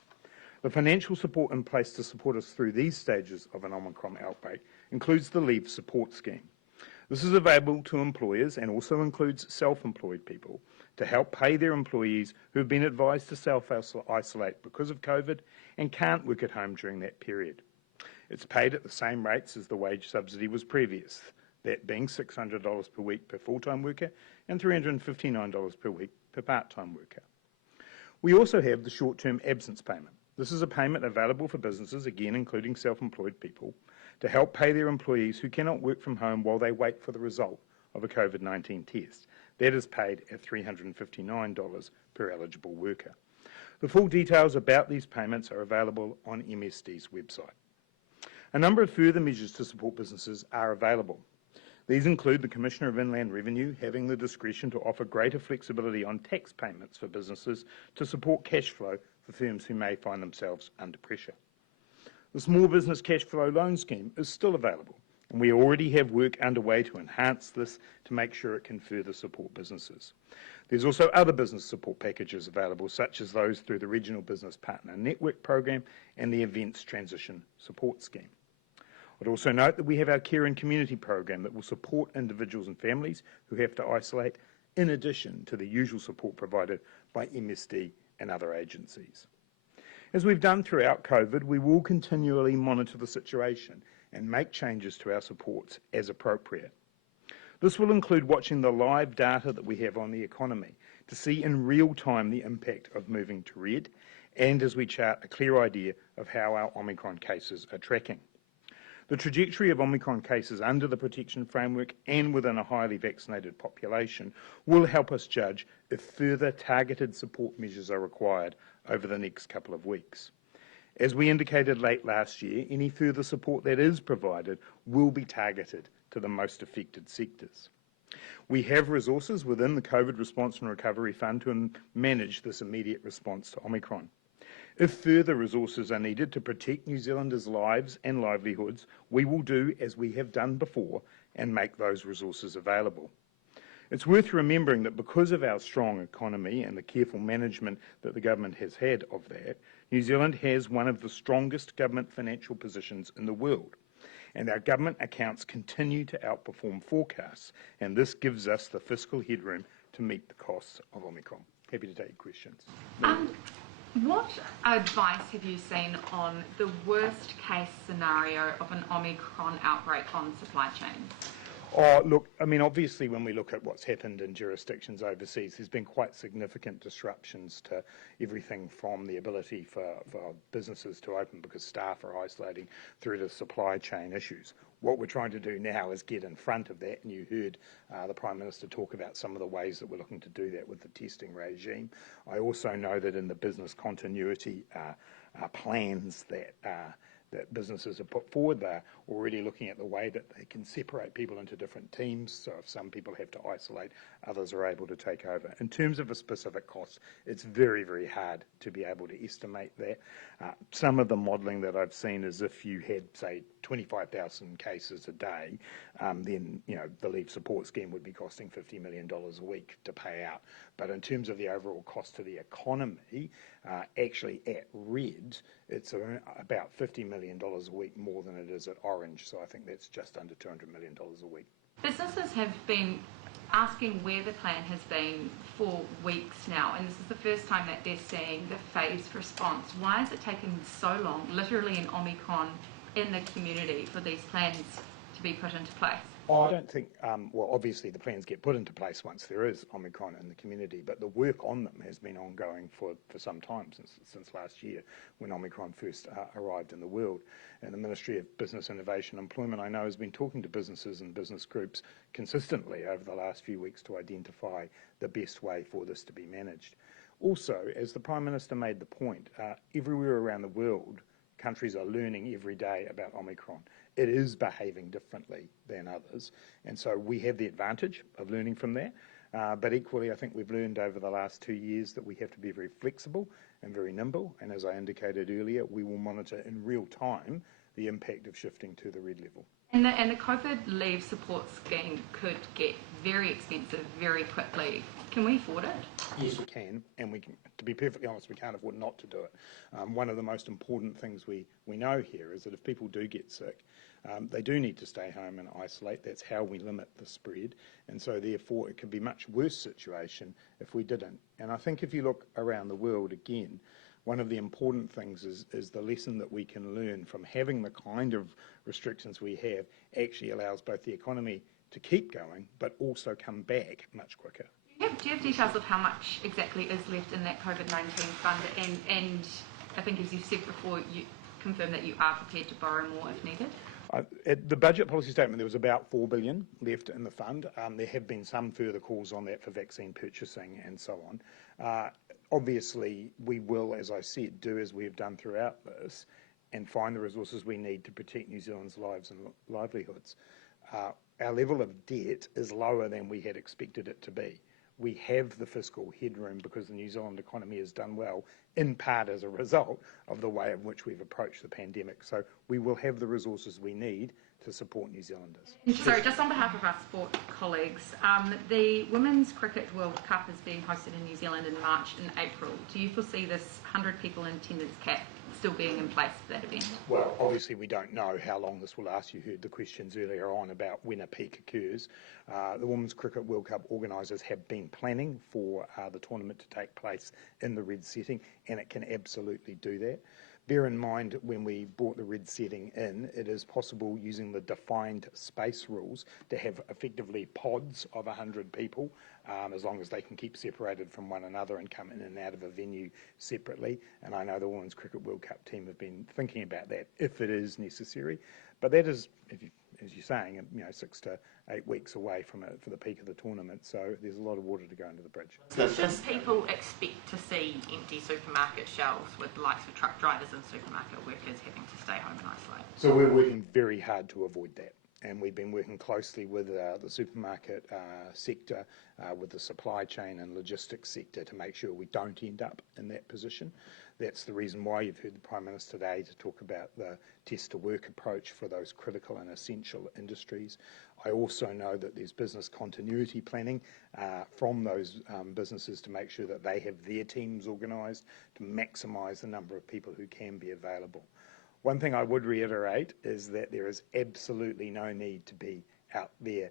The financial support in place to support us through these stages of an Omicron outbreak includes the Leave Support Scheme. This is available to employers and also includes self-employed people to help pay their employees who have been advised to self-isolate because of COVID and can't work at home during that period. It's paid at the same rates as the wage subsidy was previous, that being $600 per week per full-time worker and $359 per week per part-time worker. We also have the short-term absence payment. This is a payment available for businesses, again including self-employed people, to help pay their employees who cannot work from home while they wait for the result of a COVID-19 test. That is paid at $359 per eligible worker. The full details about these payments are available on MSD's website. A number of further measures to support businesses are available. These include the Commissioner of Inland Revenue having the discretion to offer greater flexibility on tax payments for businesses to support cash flow for firms who may find themselves under pressure. The Small Business Cash Flow Loan Scheme is still available, and we already have work underway to enhance this to make sure it can further support businesses. There's also other business support packages available, such as those through the Regional Business Partner Network Program and the Events Transition Support Scheme. I'd also note that we have our Care and Community Program that will support individuals and families who have to isolate, in addition to the usual support provided by MSD and other agencies. As we've done throughout COVID, we will continually monitor the situation and make changes to our supports as appropriate. This will include watching the live data that we have on the economy to see in real time the impact of moving to red, and as we chart a clear idea of how our Omicron cases are tracking. The trajectory of Omicron cases under the protection framework and within a highly vaccinated population will help us judge if further targeted support measures are required over the next couple of weeks. As we indicated late last year, any further support that is provided will be targeted to the most affected sectors. We have resources within the COVID Response and Recovery Fund to manage this immediate response to Omicron. If further resources are needed to protect New Zealanders' lives and livelihoods, we will do as we have done before and make those resources available. It's worth remembering that because of our strong economy and the careful management that the government has had of that, New Zealand has one of the strongest government financial positions in the world. And our government accounts continue to outperform forecasts, and this gives us the fiscal headroom to meet the costs of Omicron. Happy to take questions. What advice have you seen on the worst case scenario of an Omicron outbreak on supply chains? Oh, look, I mean, obviously when we look at what's happened in jurisdictions overseas, there's been quite significant disruptions to everything from the ability for businesses to open because staff are isolating through to supply chain issues. What we're trying to do now is get in front of that, and you heard the Prime Minister talk about some of the ways that we're looking to do that with the testing regime. I also know that in the business continuity plans that businesses have put forward, they're already looking at the way that they can separate people into different teams. So if some people have to isolate, others are able to take over. In terms of a specific cost, it's very, very hard to be able to estimate that. Some of the modelling that I've seen is if you had, say, 25,000 cases a day, then the Leave Support Scheme would be costing $50 million a week to pay out. But in terms of the overall cost to the economy, actually at red, it's about $50 million a week more than it is at orange. So I think that's just under $200 million a week. Businesses have been asking where the plan has been for weeks now, and this is the first time that they're seeing the phased response. Why is it taking so long, literally in Omicron, in the community for these plans to be put into place? I don't think, well, obviously the plans get put into place once there is Omicron in the community, but the work on them has been ongoing for some time, since last year when Omicron first arrived in the world. And the Ministry of Business, Innovation and Employment, I know, has been talking to businesses and business groups consistently over the last few weeks to identify the best way for this to be managed. Also, as the Prime Minister made the point, everywhere around the world, countries are learning every day about Omicron. It is behaving differently than others, and so we have the advantage of learning from that. But equally, I think we've learned over the last 2 years that we have to be very flexible and very nimble, and as I indicated earlier, we will monitor in real time the impact of shifting to the red level. And the COVID leave support scheme could get very expensive very quickly. Can we afford it? Yes, we can, and we can, to be perfectly honest, we can't afford not to do it. One of the most important things we know here is that if people do get sick, they do need to stay home and isolate. That's how we limit the spread, and so therefore it could be a much worse situation if we didn't. And I think if you look around the world again, one of the important things is the lesson that we can learn from having the kind of restrictions we have actually allows both the economy to keep going, but also come back much quicker. Do you have details of how much exactly is left in that COVID-19 fund? And I think, as you've said before, you confirm that you are prepared to borrow more if needed? At the budget policy statement, there was about $4 billion left in the fund. There have been some further calls on that for vaccine purchasing and so on. Obviously, we will, as I said, do as we have done throughout this and find the resources we need to protect New Zealand's lives and livelihoods. Our level of debt is lower than we had expected it to be. We have the fiscal headroom because the New Zealand economy has done well, in part as a result of the way in which we've approached the pandemic. So we will have the resources we need to support New Zealanders. Sorry, just on behalf of our sport colleagues, the Women's Cricket World Cup is being hosted in New Zealand in March and April. Do you foresee this 100 people in attendance cap still being in place for that event? Well, obviously we don't know how long this will last. You heard the questions earlier on about when a peak occurs. The Women's Cricket World Cup organisers have been planning for the tournament to take place in the red setting, and it can absolutely do that. Bear in mind, when we brought the red setting in, it is possible using the defined space rules to have effectively pods of 100 people, as long as they can keep separated from one another and come in and out of a venue separately. And I know the Women's Cricket World Cup team have been thinking about that if it is necessary. But that is, as you're saying, 6 to 8 weeks away for the peak of the tournament, so there's a lot of water to go under the bridge. Should people expect to see empty supermarket shelves with the likes of truck drivers and supermarket workers having to stay home and isolate? So we're working very hard to avoid that, and we've been working closely with the supermarket sector, with the supply chain and logistics sector to make sure we don't end up in that position. That's the reason why you've heard the Prime Minister today to talk about the test-to-work approach for those critical and essential industries. I also know that there's business continuity planning from those businesses to make sure that they have their teams organised to maximise the number of people who can be available. One thing I would reiterate is that there is absolutely no need to be out there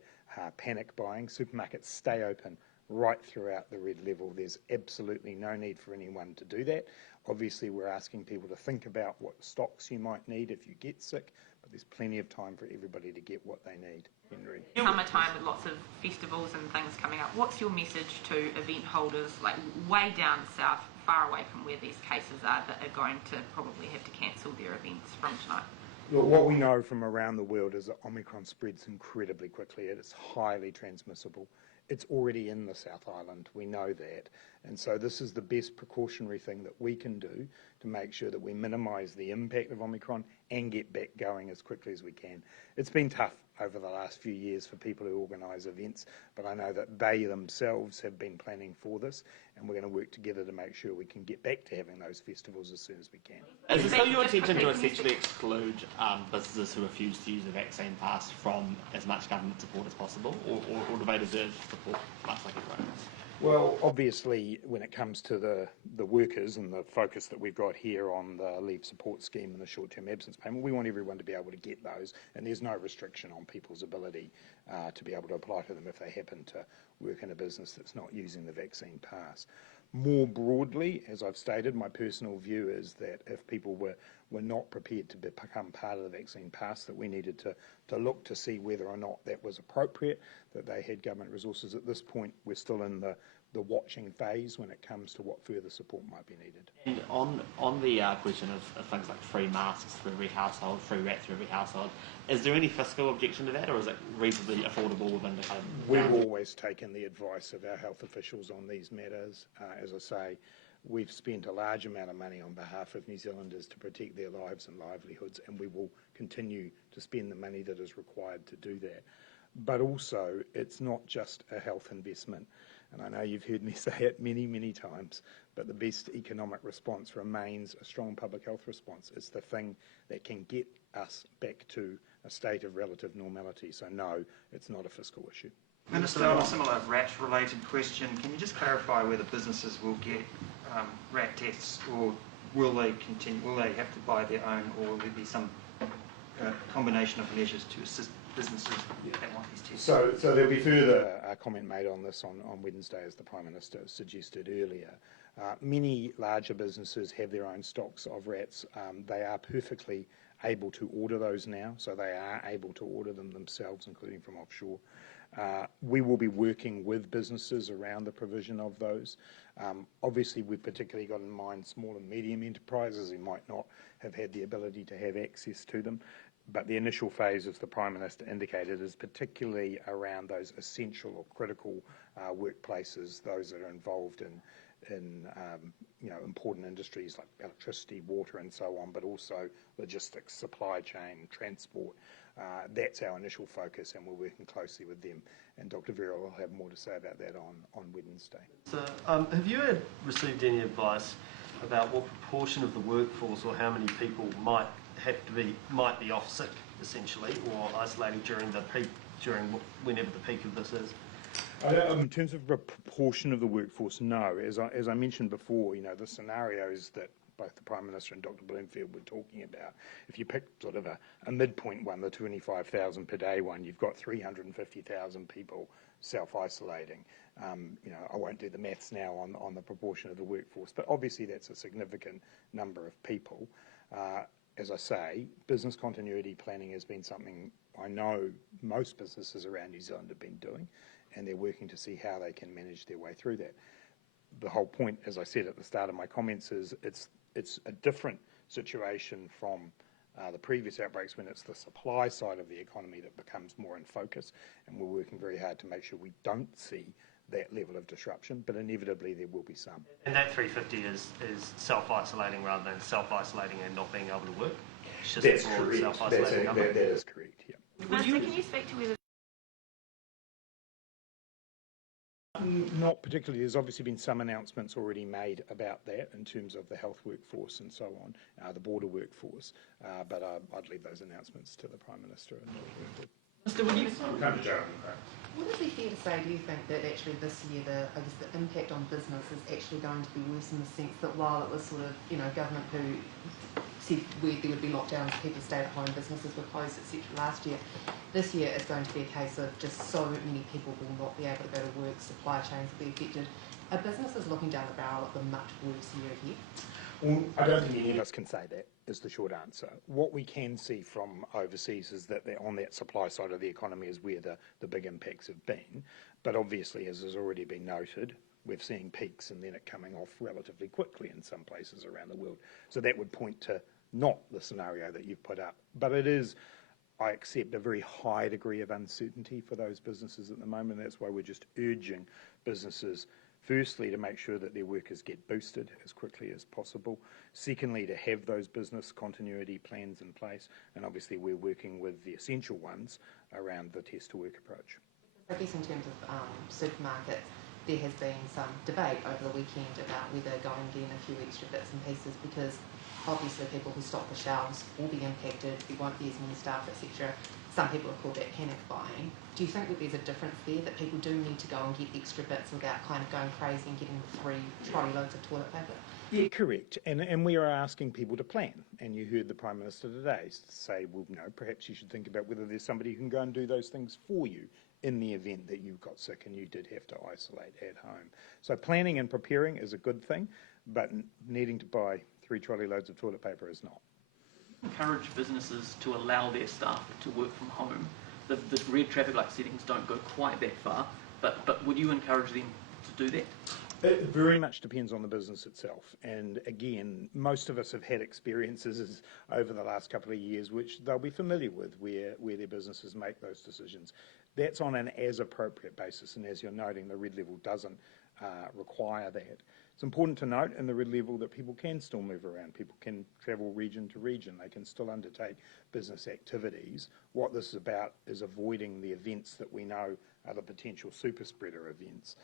panic buying. Supermarkets stay open right throughout the red level. There's absolutely no need for anyone to do that. Obviously, we're asking people to think about what stocks you might need if you get sick, but there's plenty of time for everybody to get what they need. Henry? Summertime with lots of festivals and things coming up. What's your message to event holders, like way down south, far away from where these cases are, that are going to probably have to cancel their events from tonight? Look, what we know from around the world is that Omicron spreads incredibly quickly. It is highly transmissible. It's already in the South Island, we know that. And so this is the best precautionary thing that we can do to make sure that we minimise the impact of Omicron and get back going as quickly as we can. It's been tough over the last few years for people who organise events, but I know that they themselves have been planning for this, and we're going to work together to make sure we can get back to having those festivals as soon as we can. Is it still your intention to essentially exclude businesses who refuse to use the vaccine pass from as much government support as possible, or do they deserve support much like everyone else? Well, obviously, when it comes to the workers and the focus that we've got here on the leave support scheme and the short-term absence payment, we want everyone to be able to get those, and there's no restriction on people's ability to be able to apply to them if they happen to work in a business that's not using the vaccine pass. More broadly, as I've stated, my personal view is that if people were not prepared to become part of the vaccine pass, that we needed to look to see whether or not that was appropriate, that they had government resources. At this point, we're still in the watching phase when it comes to what further support might be needed. And on the question of things like free masks for every household, free wraps for every household, is there any fiscal objection to that, or is it reasonably affordable within the kind of... We've always taken the advice of our health officials on these matters. As I say, we've spent a large amount of money on behalf of New Zealanders to protect their lives and livelihoods, and we will continue to spend the money that is required to do that. But also, it's not just a health investment. And I know you've heard me say it many, many times, but the best economic response remains a strong public health response. It's the thing that can get us back to a state of relative normality. So no, it's not a fiscal issue. Minister, on a similar rat-related question, can you just clarify whether businesses will get rat tests, or will they continue? Will they have to buy their own, or will there be some combination of measures to assist businesses that want these tests? So there'll be further comment made on this on Wednesday, as the Prime Minister suggested earlier. Many larger businesses have their own stocks of rats. They are perfectly able to order those now, so they are able to order them themselves, including from offshore. We will be working with businesses around the provision of those. Obviously, we've particularly got in mind small and medium enterprises who might not have had the ability to have access to them. But the initial phase, as the Prime Minister indicated, is particularly around those essential or critical workplaces, those that are involved in important industries like electricity, water, and so on, but also logistics, supply chain, transport. That's our initial focus, and we're working closely with them. And Dr. Vera will have more to say about that on Wednesday. So, have you received any advice about what proportion of the workforce, or how many people might be off sick, essentially, or isolating during whenever the peak of this is? In terms of a proportion of the workforce, no. As I mentioned before, the scenarios that both the Prime Minister and Dr. Bloomfield were talking about, if you pick sort of a midpoint one, the 25,000 per day one, you've got 350,000 people self-isolating. I won't do the maths now on the proportion of the workforce, but obviously that's a significant number of people. As I say, business continuity planning has been something I know most businesses around New Zealand have been doing, and they're working to see how they can manage their way through that. The whole point, as I said at the start of my comments, is it's a different situation from the previous outbreaks, when it's the supply side of the economy that becomes more in focus, and we're working very hard to make sure we don't see that level of disruption, but inevitably there will be some. And that 350 is self-isolating rather than self-isolating and not being able to work? That's correct. That is correct, yeah. Minister, can you speak to whether... Not particularly. There's obviously been some announcements already made about that in terms of the health workforce and so on, the border workforce, but I'd leave those announcements to the Prime Minister. Mr. Would you... Would it be fair to say, do you think, that actually this year the impact on business is actually going to be worse, in the sense that while it was sort of, government who said where there would be lockdowns, people stayed at home, businesses were closed, etc. last year, this year it's going to be a case of just so many people will not be able to go to work, supply chains will be affected. Are businesses looking down the barrel of a much worse year ahead? Well, I don't think any of us can say that, is the short answer. What we can see from overseas is that on that supply side of the economy is where the big impacts have been. But obviously, as has already been noted, we're seeing peaks and then it coming off relatively quickly in some places around the world. So that would point to not the scenario that you've put up. But it is, I accept, a very high degree of uncertainty for those businesses at the moment. That's why we're just urging businesses, firstly, to make sure that their workers get boosted as quickly as possible. Secondly, to have those business continuity plans in place. And obviously, we're working with the essential ones around the test-to-work approach. I guess in terms of supermarkets, there has been some debate over the weekend about whether going getting a few extra bits and pieces, because obviously people who stock the shelves will be impacted, there won't be as many staff, etc. Some people have called that panic buying. Do you think that there's a difference there, that people do need to go and get extra bits without kind of going crazy and getting 3 trolley loads of toilet paper? Yeah, correct. And we are asking people to plan. And you heard the Prime Minister today say, well, perhaps you should think about whether there's somebody who can go and do those things for you in the event that you got sick and you did have to isolate at home. So planning and preparing is a good thing, but needing to buy 3 trolley loads of toilet paper is not. Encourage businesses to allow their staff to work from home. The red traffic light settings don't go quite that far, but would you encourage them to do that? It very much depends on the business itself. And again, most of us have had experiences over the last couple of years which they'll be familiar with, where their businesses make those decisions. That's on an as appropriate basis, and as you're noting, the red level doesn't require that. It's important to note in the red level that people can still move around. People can travel region to region. They can still undertake business activities. What this is about is avoiding the events that we know are the potential super spreader events.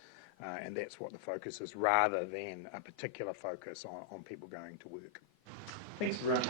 And that's what the focus is, rather than a particular focus on people going to work. Thanks, everyone.